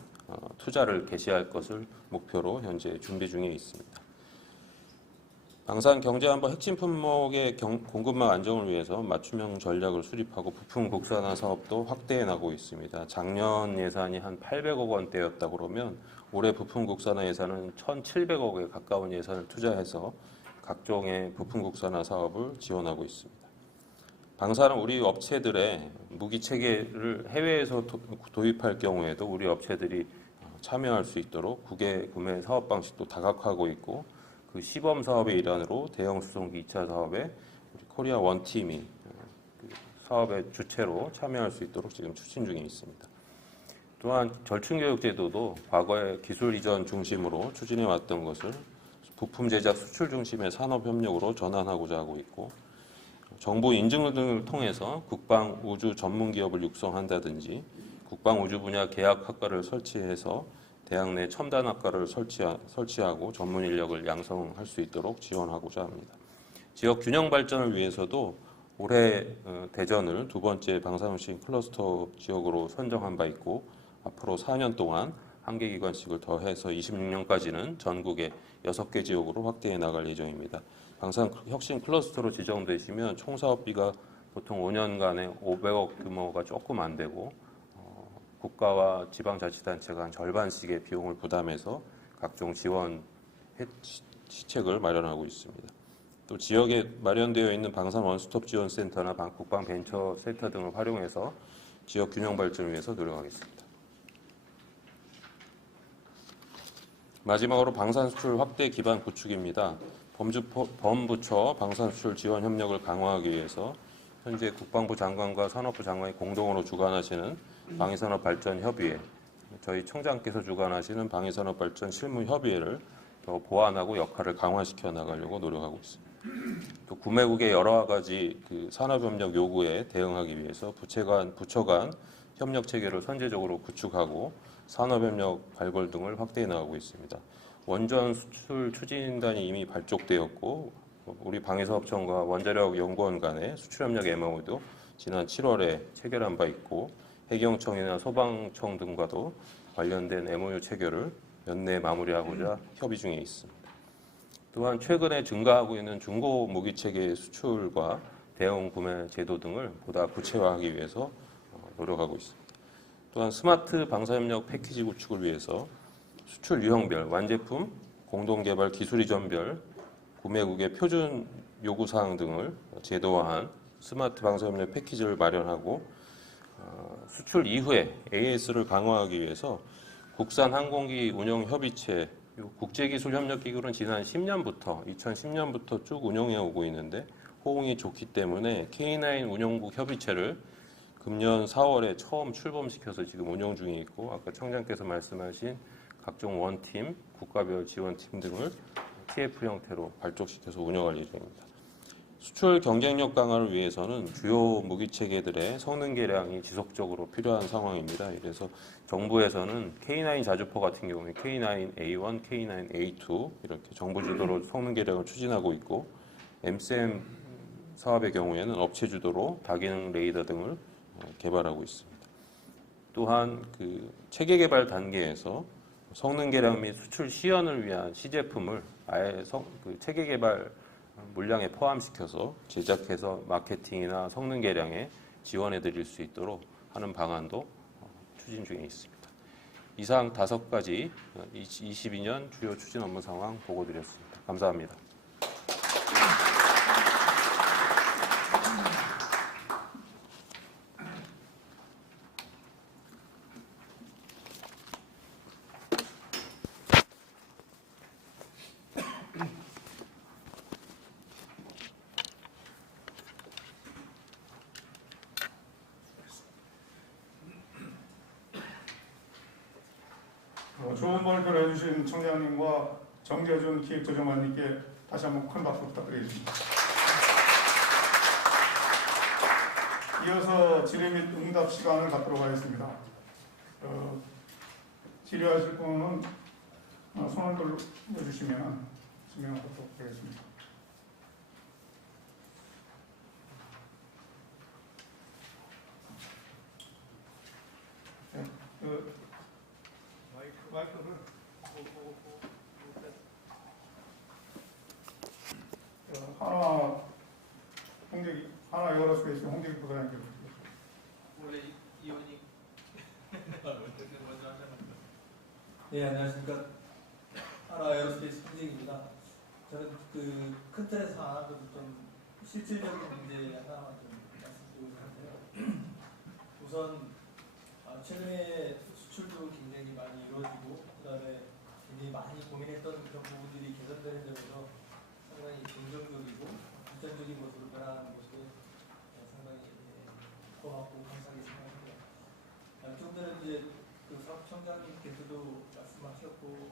투자를 개시할 것을 목표로 현재 준비 중에 있습니다. 방산 경제안보 핵심 품목의 공급망 안정을 위해서 맞춤형 전략을 수립하고 부품 국산화 사업도 확대해 나가고 있습니다. 작년 예산이 한 800억 원대였다 그러면 올해 부품 국산화 예산은 1,700억에 가까운 예산을 투자해서 각종의 부품 국산화 사업을 지원하고 있습니다. 방산은 우리 업체들의 무기 체계를 해외에서 도입할 경우에도 우리 업체들이 참여할 수 있도록 국외 구매 사업 방식도 다각화하고 있고 그 시범 사업의 일환으로 대형 수송기 2차 사업에 우리 코리아 원팀이 사업의 주체로 참여할 수 있도록 지금 추진 중에 있습니다. 또한 절충교육제도도 과거에 기술 이전 중심으로 추진해 왔던 것을 부품 제작 수출 중심의 산업협력으로 전환하고자 하고 있고 정부 인증 등을 통해서 국방 우주 전문 기업을 육성한다든지 국방 우주 분야 계약학과를 설치해서 대학 내 첨단학과를 설치하고 전문 인력을 양성할 수 있도록 지원하고자 합니다. 지역 균형 발전을 위해서도 올해 대전을 두 번째 방산혁신 클러스터 지역으로 선정한 바 있고 앞으로 4년 동안 한 개 기관씩을 더해서 26년까지는 전국에 6개 지역으로 확대해 나갈 예정입니다. 방산혁신 클러스터로 지정되시면 총 사업비가 보통 5년간에 500억 규모가 조금 안 되고 국가와 지방자치단체가 한 절반씩의 비용을 부담해서 각종 지원 시책을 마련하고 있습니다. 또 지역에 마련되어 있는 방산 원스톱 지원 센터나 국방 벤처 센터 등을 활용해서 지역 균형 발전을 위해서 노력하겠습니다. 마지막으로 방산 수출 확대 기반 구축입니다. 범부처 방산 수출 지원 협력을 강화하기 위해서 현재 국방부 장관과 산업부 장관이 공동으로 주관하시는 방위산업발전협의회, 저희 청장께서 주관하시는 방위산업발전 실무협의회를 더 보완하고 역할을 강화시켜 나가려고 노력하고 있습니다. 또 구매국의 여러 가지 산업협력 요구에 대응하기 위해서 부처 간 협력 체계를 선제적으로 구축하고 산업협력 발굴 등을 확대해 나가고 있습니다. 원전 수출 추진단이 이미 발족되었고 우리 방위사업청과 원자력연구원 간의 수출협력 MOU도 지난 7월에 체결한 바 있고 해경청이나 소방청 등과도 관련된 MOU 체결을 연내 마무리하고자 협의 중에 있습니다. 또한 최근에 증가하고 있는 중고 무기체계 수출과 대응 구매 제도 등을 보다 구체화하기 위해서 노력하고 있습니다. 또한 스마트 방사협력 패키지 구축을 위해서 수출 유형별, 완제품, 공동개발 기술 이전별, 구매국의 표준 요구사항 등을 제도화한 스마트 방사협력 패키지를 마련하고 수출 이후에 AS를 강화하기 위해서 국산 항공기 운영협의체, 국제기술협력기구는 지난 2010년부터 쭉 운영해 오고 있는데 호응이 좋기 때문에 K9 운영국 협의체를 금년 4월에 처음 출범시켜서 지금 운영 중에 있고 아까 청장께서 말씀하신 각종 원팀, 국가별 지원팀 등을 TF 형태로 발족시켜서 운영할 예정입니다. 수출 경쟁력 강화를 위해서는 주요 무기체계들의 성능 개량이 지속적으로 필요한 상황입니다. 그래서 정부에서는 K9 자주포 같은 경우에 K9A1, K9A2 이렇게 정부 주도로 성능 개량을 추진하고 있고 MCM 사업의 경우에는 업체 주도로 다기능 레이더 등을 개발하고 있습니다. 또한 체계 개발 단계에서 성능 개량 및 수출 시연을 위한 시제품을 아예 체계 개발 물량에 포함시켜서 제작해서 마케팅이나 성능 개량에 지원해 드릴 수 있도록 하는 방안도 추진 중에 있습니다. 이상 5가지 22년 주요 추진 업무 상황 보고 드렸습니다. 감사합니다. 좋은 발표를 해주신 청장님과 정재준 기획조정관님께 다시 한번 큰 박수 부탁드리겠습니다. 이어서 질의 및 응답 시간을 갖도록 하겠습니다. 질의하실 분은 손을 들어주시면 진행하도록 하겠습니다. 네, 마이크를 하나 에어로스페이스 홍대기 부사장님. 원래 이원이 먼저 하자면. 네, 안녕하십니까. 하나 에어로스페이스 홍대기입니다. 저는 큰 틀에서 하나도 좀 실질적인 문제 하나만 좀 말씀드리고 싶은데요. 우선 최근에 수출도 굉장히 많이 이루어지고 그다음에 굉장히 많이 고민했던 그런 부분들이 개선되는 점에서 상당히 긍정적이고 발전적인 모습을 변화하는 모습에 상당히 고맙고 감사하게 생각합니다. 좀 전에 이제 사업청장님께서도 말씀하셨고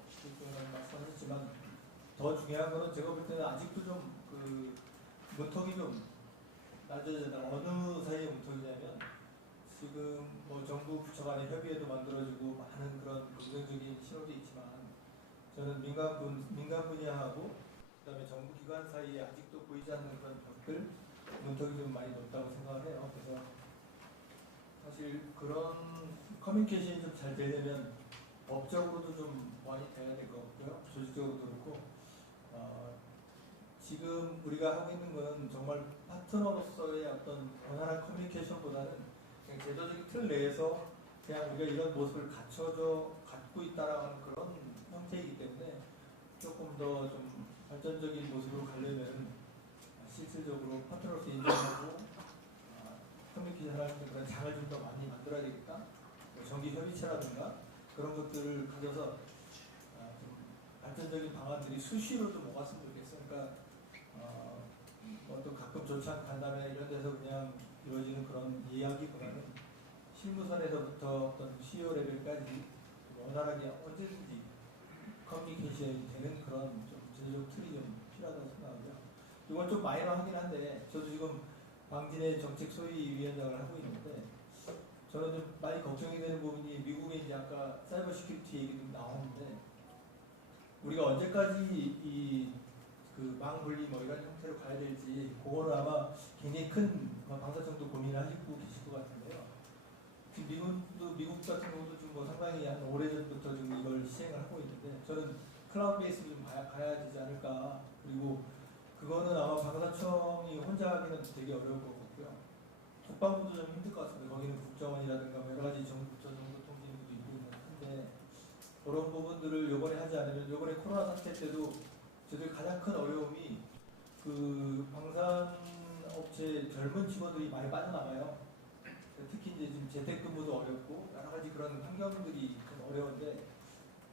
말씀하셨지만 더 중요한 거는 제가 볼 때는 아직도 좀 문턱이 좀 낮아졌다. 어느 사이에 문턱이냐면 지금 정부 부처 간의 협의회도 만들어지고 많은 그런 긍정적인 신호도 있지만 저는 민간 분야하고 그다음에 정부 기관 사이에 아직도 보이지 않는 그런 벽들 문턱이 좀 많이 높다고 생각을 해요. 그래서 사실 그런 커뮤니케이션이 좀 잘 되려면 법적으로도 좀 많이 돼야 될 것 같고요. 조직적으로도 그렇고 지금 우리가 하고 있는 거는 정말 파트너로서의 어떤 원활한 커뮤니케이션보다는 그냥 제도적인 틀 내에서 그냥 우리가 이런 모습을 갖고 있다라는 그런 형태이기 때문에 조금 더 좀 발전적인 모습으로 가려면 실질적으로 파트너로서 인정하고 커뮤니케이션하는 그런 장을 좀 더 많이 만들어야 되겠다. 뭐 정기 협의체라든가 그런 것들을 가져서 좀 발전적인 방안들이 수시로 좀 오갔으면 좋겠어요. 그러니까 또 가끔 좋지 않은 간담회 이런 데서 그냥 이루어지는 그런 이야기보다는 실무선에서부터 어떤 CEO 레벨까지 원활하게 언제든지 커뮤니케이션이 되는 그런 좀 제도적 틀이 좀 필요하다고 생각하고요. 이건 좀 마이너하긴 한데 저도 지금 방진의 정책 소위위원장을 하고 있는데 저는 좀 많이 걱정이 되는 부분이 미국의 이제 아까 사이버 시큐리티 얘기도 나왔는데 우리가 언제까지 그 망분리 뭐 이런 형태로 가야 될지 그거는 아마 굉장히 큰 방사청도 고민을 하시고 계실 것 같은데요. 지금 미국 같은 경우도 좀 뭐 상당히 한 오래전부터 좀 이걸 시행을 하고 있는데 저는 클라우드 베이스로 좀 가야 되지 않을까. 그리고 그거는 아마 방사청이 혼자 하기는 되게 어려울 것 같고요. 국방부도 좀 힘들 것 같습니다. 거기는 국정원이라든가 여러 가지 정부 통제부도 있고 한데 그런 부분들을 요번에 하지 않으면 요번에 코로나 사태 때도 저희들 가장 큰 어려움이 그 방산업체 젊은 직원들이 많이 빠져나가요. 특히 이제 지금 재택근무도 어렵고 여러 가지 그런 환경들이 좀 어려운데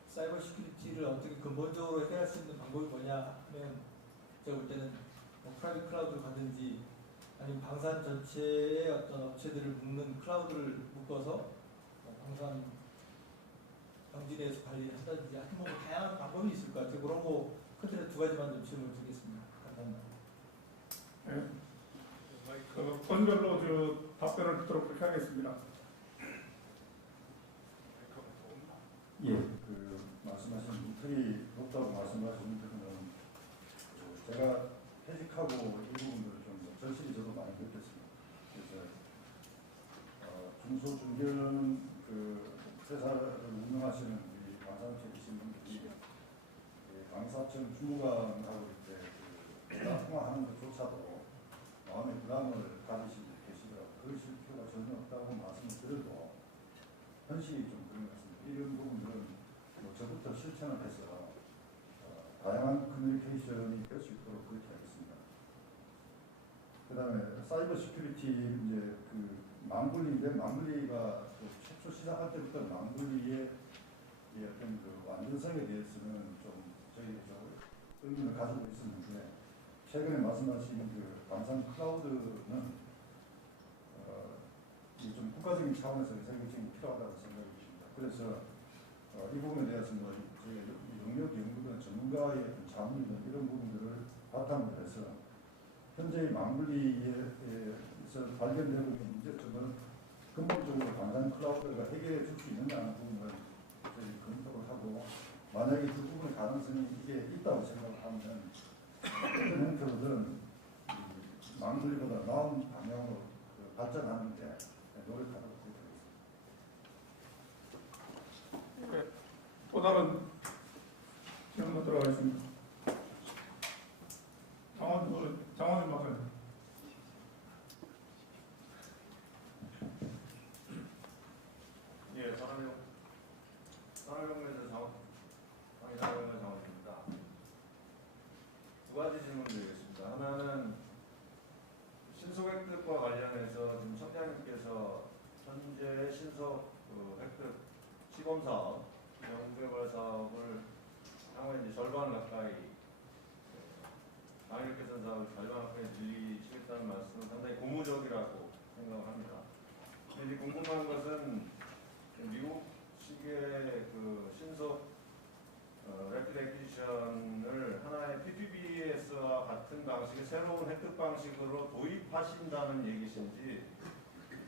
사이버 시큐리티를 어떻게 근본적으로 해결할 수 있는 방법이 뭐냐 하면 제가 볼 때는 뭐 프라이빗 클라우드를 가든지 아니면 방산 전체의 어떤 업체들을 묶는 클라우드를 묶어서 방산 방진에서 관리를 한다든지 하여튼 뭐 다양한 방법이 있을 것 같아요. 그런 거 끝으로 두 가지만 좀 질문을 드리겠습니다. 감사합니다. 네. 그 번별로 답변을 듣도록 그렇게 하겠습니다. 예, 그 말씀하신 틀이 높다고 말씀하신 부분은 제가 퇴직하고 이 부분들을 좀 절실히 저도 많이 느꼈습니다. 그래서 중소중견 그 회사를 운영하시는 우리 방사업체 계신 분들이 방사청 주무관하고 이렇게 전화 통화하는 것조차도 마음의 부담을 가지신 분이 계시더라고요. 그러실 필요가 전혀 없다고 말씀을 드려도 현실이 좀 그런 것 같습니다. 이런 부분들은 뭐 저부터 실천을 해서 다양한 커뮤니케이션이 될 수 있도록 그렇게 하겠습니다. 그 다음에 사이버 시큐리티 이제 그 망분리인데 망분리가 최초 시작할 때부터 망분리의 어떤 그 완전성에 대해서는 좀 저희가 좀 의문을 가지고 있었는데 최근에 말씀하신 그 방산 클라우드는 좀 국가적인 차원에서 세계적인 필요하다고 생각이 듭니다. 그래서 이 부분에 대해서 뭐 저희가 영역 연구든 전문가의 어떤 자문이든 이런 부분들을 바탕으로 해서 현재의 망분리에서 발견되고 있는 문제점을 근본적으로 방산 클라우드가 해결해 줄 수 있느냐는 부분을 저희 검토를 하고 만약에 그 부분의 가능성이 이게 있다고 생각을 하면 어떤 형태로든 망분리보다 나은 방향으로 발전하는 데 노력하도록 하겠습니다. 네. 또 다른 질문 들어가겠습니다. 장원님 맞아요. 예, 산업혁명에서 장원입니다. 두 가지 질문 드리겠습니다. 하나는 신속 획득과 관련해서 지금 청장님께서 현재 신속 획득 시범 사업, 연구개발 사업을 향후에 이제 절반 가까이 방역 개선 사업을 절반 가까이 늘리시겠다는 말씀은 상당히 고무적이라고 생각을 합니다. 근데 이제 궁금한 것은 미국식의 그 신속 래피드 액퀴지션을 하나의 PPBS와 같은 방식의 새로운 획득 방식으로 도입하신다는 얘기신지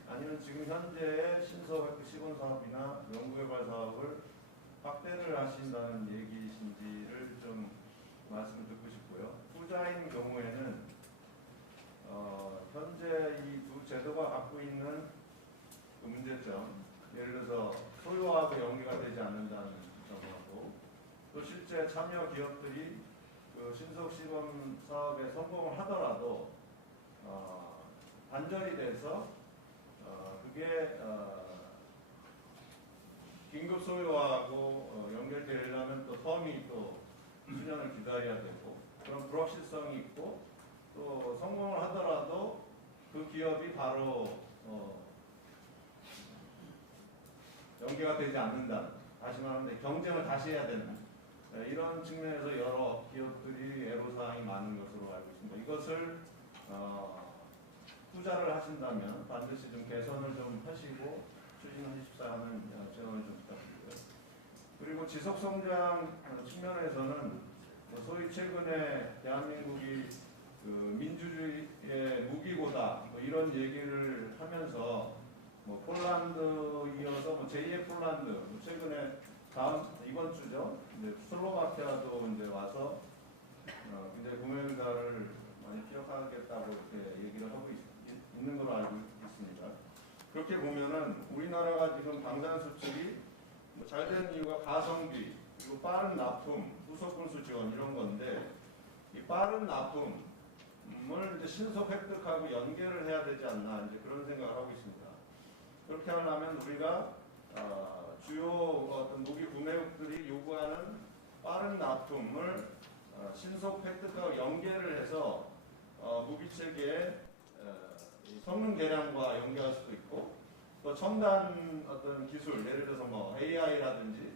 아니면 지금 현재의 신속 획득 시범 사업이나 연구개발 사업을 확대를 하신다는 얘기신지를 좀 말씀을 듣고 싶고요. 후자인 경우에는 현재 이 두 제도가 갖고 있는 그 문제점, 예를 들어서 소유하고 연계가 되지 않는다는 점하고 또 실제 참여 기업들이 그 신속 시범 사업에 성공을 하더라도 단절이 돼서 그게 긴급 소유하고 연결되려면 또 텀이 또 수년을 기다려야 되고 그런 불확실성이 있고 또 성공을 하더라도 그 기업이 바로 연계가 되지 않는다. 다시 말하면 경쟁을 다시 해야 되는 이런 측면에서 여러 기업들이 애로사항이 많은 것으로 알고 있습니다. 이것을 투자를 하신다면 반드시 좀 개선을 좀 하시고 추진하십사 하는 제언을 좀 부탁드리고요. 그리고 지속성장 측면에서는 소위 최근에 대한민국이 그 민주주의의 무기고다 이런 얘기를 하면서 폴란드 이어서 제2의 폴란드 최근에 이번 주죠. 이제 슬로바키아도 이제 와서 굉장히 공연가를 많이 기억하겠다고 이렇게 얘기를 하고 있는 걸로 알고 있습니다. 그렇게 보면은 우리나라가 지금 방산 수출이 잘 된 이유가 가성비 그리고 빠른 납품, 후속 군수 지원 이런 건데 이 빠른 납품을 이제 신속 획득하고 연계를 해야 되지 않나 이제 그런 생각을 하고 있습니다. 그렇게 하려면 우리가 주요 어떤 무기 구매국들이 요구하는 빠른 납품을 신속 획득하고 연계를 해서 무기 체계의 성능 개량과 연계할 수도 있고 또 첨단 어떤 기술 예를 들어서 AI라든지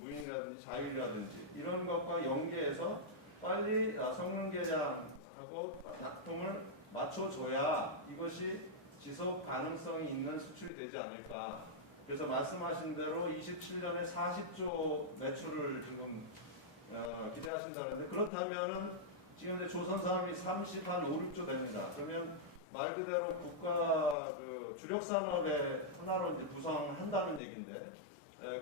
무인이라든지 자율이라든지 이런 것과 연계해서 빨리 성능 개량하고 납품을 맞춰줘야 이것이 지속 가능성이 있는 수출이 되지 않을까. 그래서 말씀하신 대로 27년에 40조 매출을 지금 기대하신다는데 그렇다면은 지금 이제 조선산업이 30한 5, 6조 됩니다. 그러면 말 그대로 국가 그 주력 산업의 하나로 이제 구성한다는 얘기인데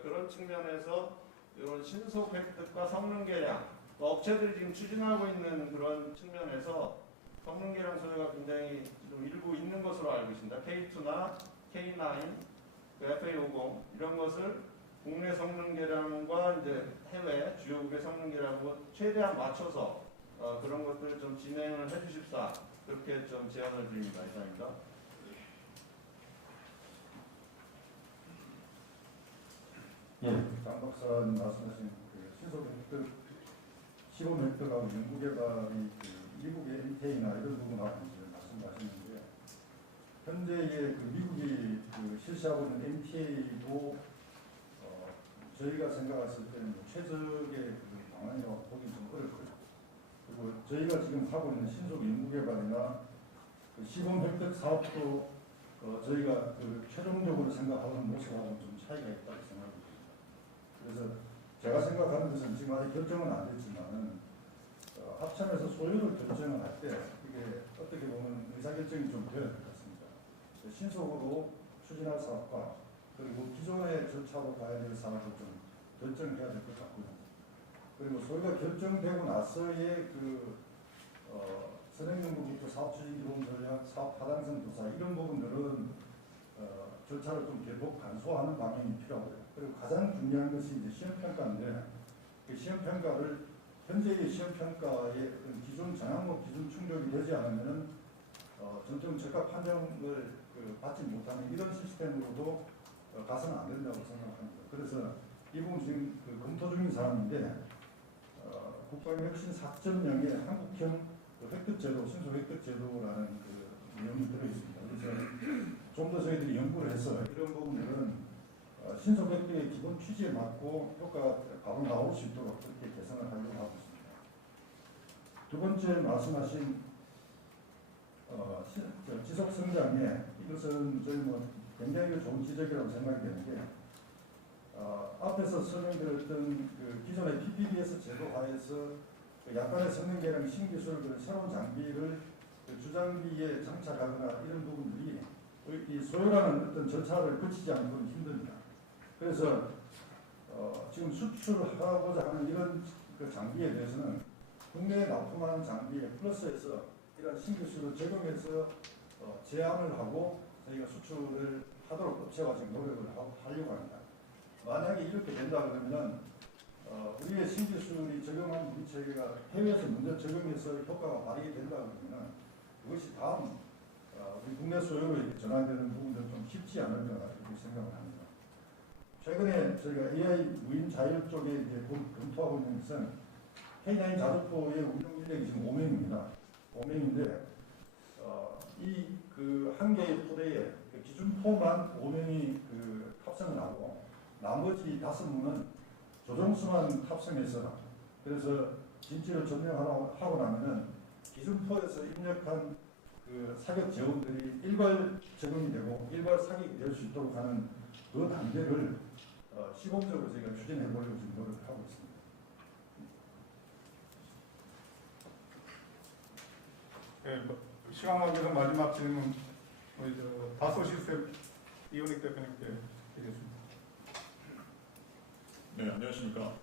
그런 측면에서 이런 신속 획득과 성능 개량 업체들이 지금 추진하고 있는 그런 측면에서 성능 개량 소요가 굉장히 좀 일부 있는 것으로 알고 있습니다. K2나 K9, FA50 이런 것을 국내 성능 개량과 이제 해외 주요국의 성능 개량과 최대한 맞춰서 그런 것들을 좀 진행을 해주십사 그렇게 좀 제안을 드립니다. 이상입니다. 예, 장 박사님 말씀하신 그 신속 획득, 시범 획득하고 연구 개발이 그 미국의 MTA나 이런 부분하고 이제 말씀하셨는데 현재의 그 미국이 그 실시하고 있는 MTA도 저희가 생각했을 때는 최적의 그 방안이라고 보기 좀 어렵고요. 그리고 저희가 지금 하고 있는 신속 연구 개발이나 그 시범 획득 사업도 저희가 그 최종적으로 생각하는 모습하고는 좀 차이가 있다고 생각합니다. 그래서 제가 생각하는 것은 지금 아직 결정은 안 됐지만은 합참에서 소유를 결정을 할 때 이게 어떻게 보면 의사결정이 좀 되어야 될 것 같습니다. 신속으로 추진할 사업과 그리고 기존의 절차로 가야 될 사업을 좀 결정해야 될 것 같고요. 그리고 소유가 결정되고 나서의 그 선행연구부터 사업추진기본 전략, 사업 타당성 조사 이런 부분들은 절차를 좀 대폭 간소화하는 방향이 필요하고요. 그리고 가장 중요한 것이 이제 시험평가인데 그 시험평가를 현재의 시험평가의 기준 정항목 기준 충족이 되지 않으면은 점점 적합 판정을 받지 못하는 이런 시스템으로도 가서는 안 된다고 생각합니다. 그래서 이 부분 지금 검토 중인 사람인데 국가혁신 4.0에 한국형 획득제도, 신속 획득제도라는 그 내용이 들어있습니다. 그래서 좀 더 저희들이 연구를 해서 이런 부분들은 신속 획득의 기본 취지에 맞고 효과가 바로 나올 수 있도록 그렇게 개선을 하려고 하고 있습니다. 두 번째 말씀하신 지속 성장에 이것은 저희 굉장히 좋은 지적이라고 생각이 되는 게 앞에서 설명드렸던 그 기존의 PPBS 제도화에서 그 약간의 성능 개량 신기술 새로운 장비를 주장비에 장착하거나 이런 부분들이 이 소요라는 어떤 절차를 거치지 않고는 힘듭니다. 그래서 지금 수출하고자 하는 이런 그 장비에 대해서는 국내에 납품하는 장비에 플러스해서 이런 신기술을 적용해서 제한을 하고 저희가 수출을 하도록 업체가 지금 노력을 하려고 합니다. 만약에 이렇게 된다 그러면 우리의 신기술이 적용한 무기 체계가 해외에서 먼저 적용해서 효과가 발휘 된다 그러면 그것이 다음 우리 국내 소유로 전환되는 부분들은 좀 쉽지 않을까 이렇게 생각을 합니다. 최근에 저희가 AI 무인 자율 쪽에 이제 검토하고 있는 것은 K9 자주포의 운영 인력이 지금 5명입니다. 5명인데 이 그 한 개의 포대에 그 기준포만 5명이 그 탑승을 하고 나머지 5명은 조종수만 탑승해서 그래서 진지를 점령하고 나면은 기준포에서 입력한 그 사격 제원들이 일괄 적용이 되고 일괄 사격이 될 수 있도록 하는 그 단계를 시범적으로 저희가 추진해 보려고 지금 노력을 하고 있습니다. 시간 관계상 마지막 질문 우리 다소 시스템 이원익 대표님께 드리겠습니다. 네, 안녕하십니까.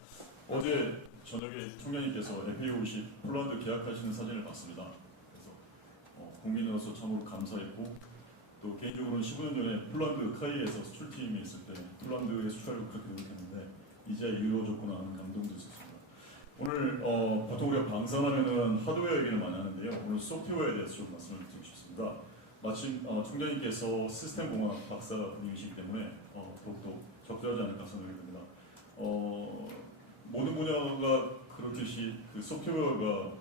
어제 저녁에 총장님께서 FA50 폴란드 계약하시는 사진을 봤습니다. 그래서 국민으로서 참으로 감사했고 또 개인적으로는 15년 전에 폴란드 카이에서 수출팀에 있을 때 폴란드의 수출을 그렇게 노력했는데 이제 이루어졌구나 하는 감동도 있었습니다. 오늘 보통 우리가 방산하면은 하드웨어 얘기를 많이 하는데요. 오늘 소프트웨어에 대해서 좀 말씀을 드리고 싶습니다. 마침 총장님께서 시스템 공학 박사님이시기 때문에 더욱더 적절하지 않을까 생각이 듭니다. 모든 분야가 그렇듯이 그 소프트웨어가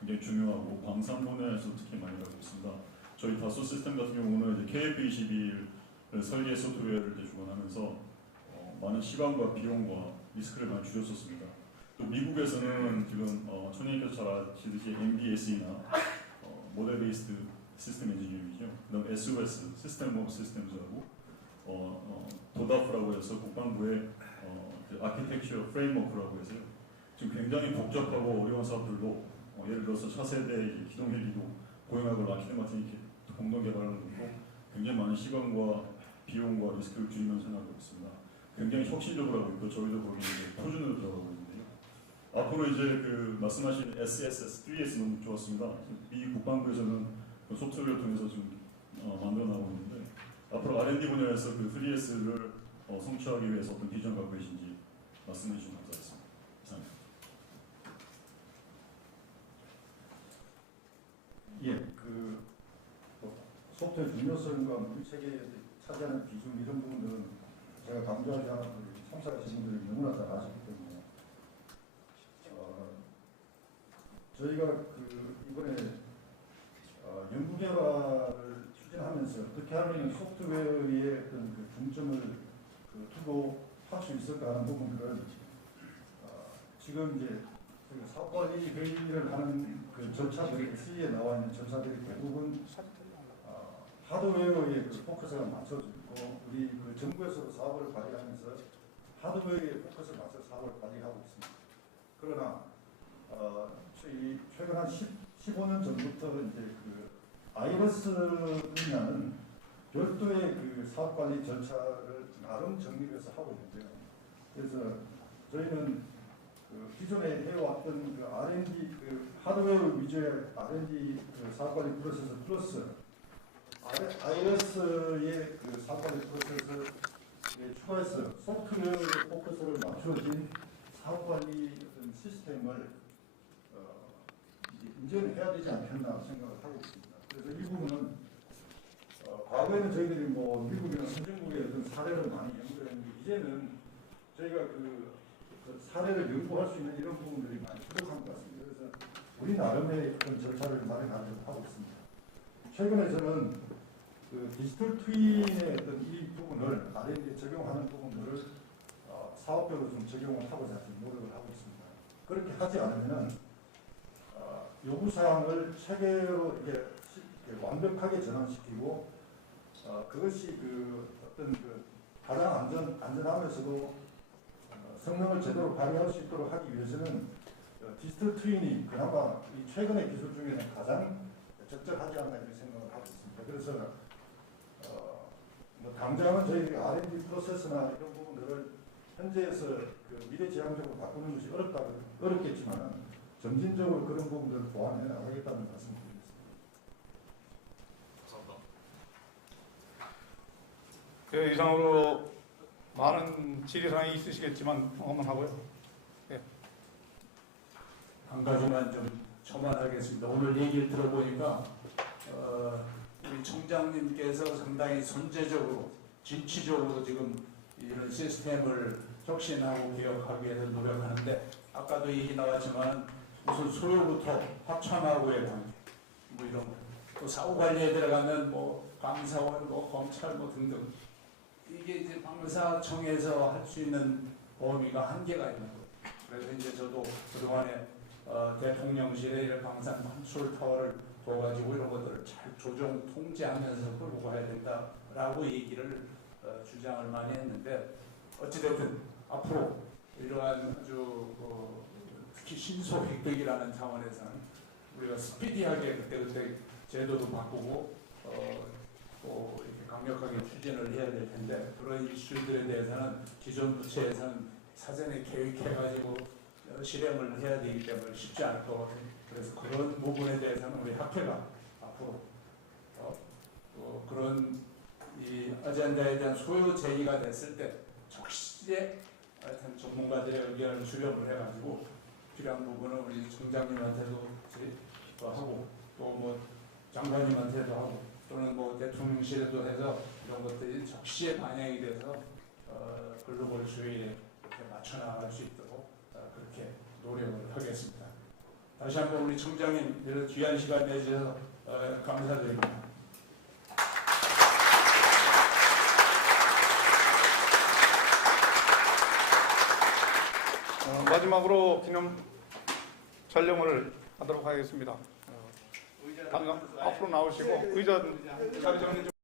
굉장히 중요하고 방산 분야에서 특히 많이 가고 있습니다. 저희 다소 시스템 같은 경우는 이제 KF21을 설계 소프트웨어를 이제 주관하면서 많은 시간과 비용과 리스크를 많이 줄였었습니다. 또 미국에서는 지금 총장님께서 잘 아시듯이 MBSE나 모델 베이스드 시스템 엔지니어링이죠. 그다음 SOS 시스템 오브 시스템즈하고 도다프라고 해서 국방부의 아키텍처 프레임워크라고 해서요. 지금 굉장히 복잡하고 어려운 사업들도 예를 들어서 차세대 기동 헬기도 보잉하고 라키드 마틴이 공동 개발하는 거고 굉장히 많은 시간과 비용과 리스크를 줄이면서 나가고 있습니다. 굉장히 혁신적으로 하고 있고 저희도 거기 이제 표준으로 들어가고 있는데요. 앞으로 이제 그 말씀하신 SSS, 3S 너무 좋았습니다. 미 국방부에서는 그 소프트웨어를 통해서 지금 만들어 나오고 있는데 앞으로 R&D 분야에서 그 3S를 성취하기 위해서 어떤 비전 갖고 계신지 말씀해 주시면 감사하겠습니다. 이상입니다. 예, 그 소프트웨어 중요성과 물체계에 차지하는 비중 이런 부분들은 제가 강조하지 않아도 참석하신 분들이 너무나 잘 아시기 때문에 저희가 그 이번에 연구개발을 추진하면서 어떻게 하면 소프트웨어의 어떤 그 중점을 두고 할 수 있을까 하는 부분들은 지금 이제 사업관리 회의를 하는 그 절차들이 C에 나와 있는 절차들이 대부분 하드웨어에 그 포커스가 맞춰져 있고 우리 그 정부에서도 사업을 발휘하면서 하드웨어에 포커스를 맞춰 사업을 발휘하고 있습니다. 그러나 최근 한 15년 전부터 이제 그 아이러스 분야는 별도의 그 사업관리 절차를 나름 정립해서 하고 있는데요. 그래서 저희는 그 기존에 해왔던 그 R&D 그 하드웨어 위주의 R&D 그 사업관리 프로세스 플러스 아이러스의 그 사업관리 프로세스에 추가해서 소프트웨어 포커스를 맞춰진 사업관리 어떤 시스템을 인정해야 되지 않겠나 생각을 하고 있습니다. 그래서 이 부분은 과거에는 저희들이 뭐 미국이나 선진국의 어떤 사례를 많이 연구했는데 이제는 저희가 그 사례를 연구할 수 있는 이런 부분들이 많이 부족한 것 같습니다. 그래서 우리 나름의 어떤 절차를 마련하려고 하고 있습니다. 최근에 저는 그 디지털 트윈의 어떤 이 부분을 R&D에 적용하는 부분들을 사업별로 좀 적용을 하고자 좀 노력을 하고 있습니다. 그렇게 하지 않으면 요구사항을 체계로 이렇게 완벽하게 전환시키고 그것이 그 어떤 그 가장 안전하면서도 성능을 제대로 발휘할 수 있도록 하기 위해서는 디지털 트윈이 그나마 이 최근의 기술 중에는 가장 적절하지 않나 이렇게 생각을 하고 있습니다. 그래서 뭐 당장은 저희 R&D 프로세스나 이런 부분들을 현재에서 그 미래지향적으로 바꾸는 것이 어렵겠지만 점진적으로 그런 부분들을 보완해 나가겠다는 말씀을 드리겠습니다. 그 이상으로 많은 질의사항이 있으시겠지만 한번 하고요. 예. 한 가지만 좀 첨언하겠습니다. 오늘 얘기를 들어보니까 우리 총장님께서 상당히 선제적으로 진취적으로 지금 이런 시스템을 혁신하고 개혁하기 위해서 노력하는데 아까도 얘기 나왔지만 우선 소요부터 합참하고의 관계 뭐 이런 거. 또 사후 관리에 들어가면 뭐 감사원, 뭐 검찰 뭐 등등 이게 이제 방사청에서 할 수 있는 범위가 한계가 있는 거예요. 그래서 이제 저도 그동안에 대통령실의 방산 컨트롤 타워를 둬가지고 이런 것들을 잘 조정 통제하면서 끌고 가야 된다라고 얘기를 주장을 많이 했는데 어찌됐든 앞으로 이러한 아주 특히 신속 획득이라는 차원에서는 우리가 스피디하게 그때그때 제도도 바꾸고 또 이렇게 강력하게 추진을 해야 될 텐데 그런 이슈들에 대해서는 기존 부처에서는 사전에 계획해가지고 실행을 해야 되기 때문에 쉽지 않을 거거든요. 그래서 그런 부분에 대해서는 우리 학회가 앞으로 또 그런 이 아젠다에 대한 소요 제의가 됐을 때 적시에 하여튼 전문가들의 의견을 수렴을 해가지고 필요한 부분은 우리 총장님한테도 하고 또 뭐 장관님한테도 하고 또는 뭐 대통령실에도 해서 이런 것들이 적시에 반영이 돼서 글로벌 주의에 맞춰 나갈 수 있도록 그렇게 노력을 하겠습니다. 다시 한번 우리 총장님 이런 귀한 시간 내주셔서 감사드립니다. 마지막으로 기념 촬영을 하도록 하겠습니다. 앞으로 나오시고 의전 자리 정리 좀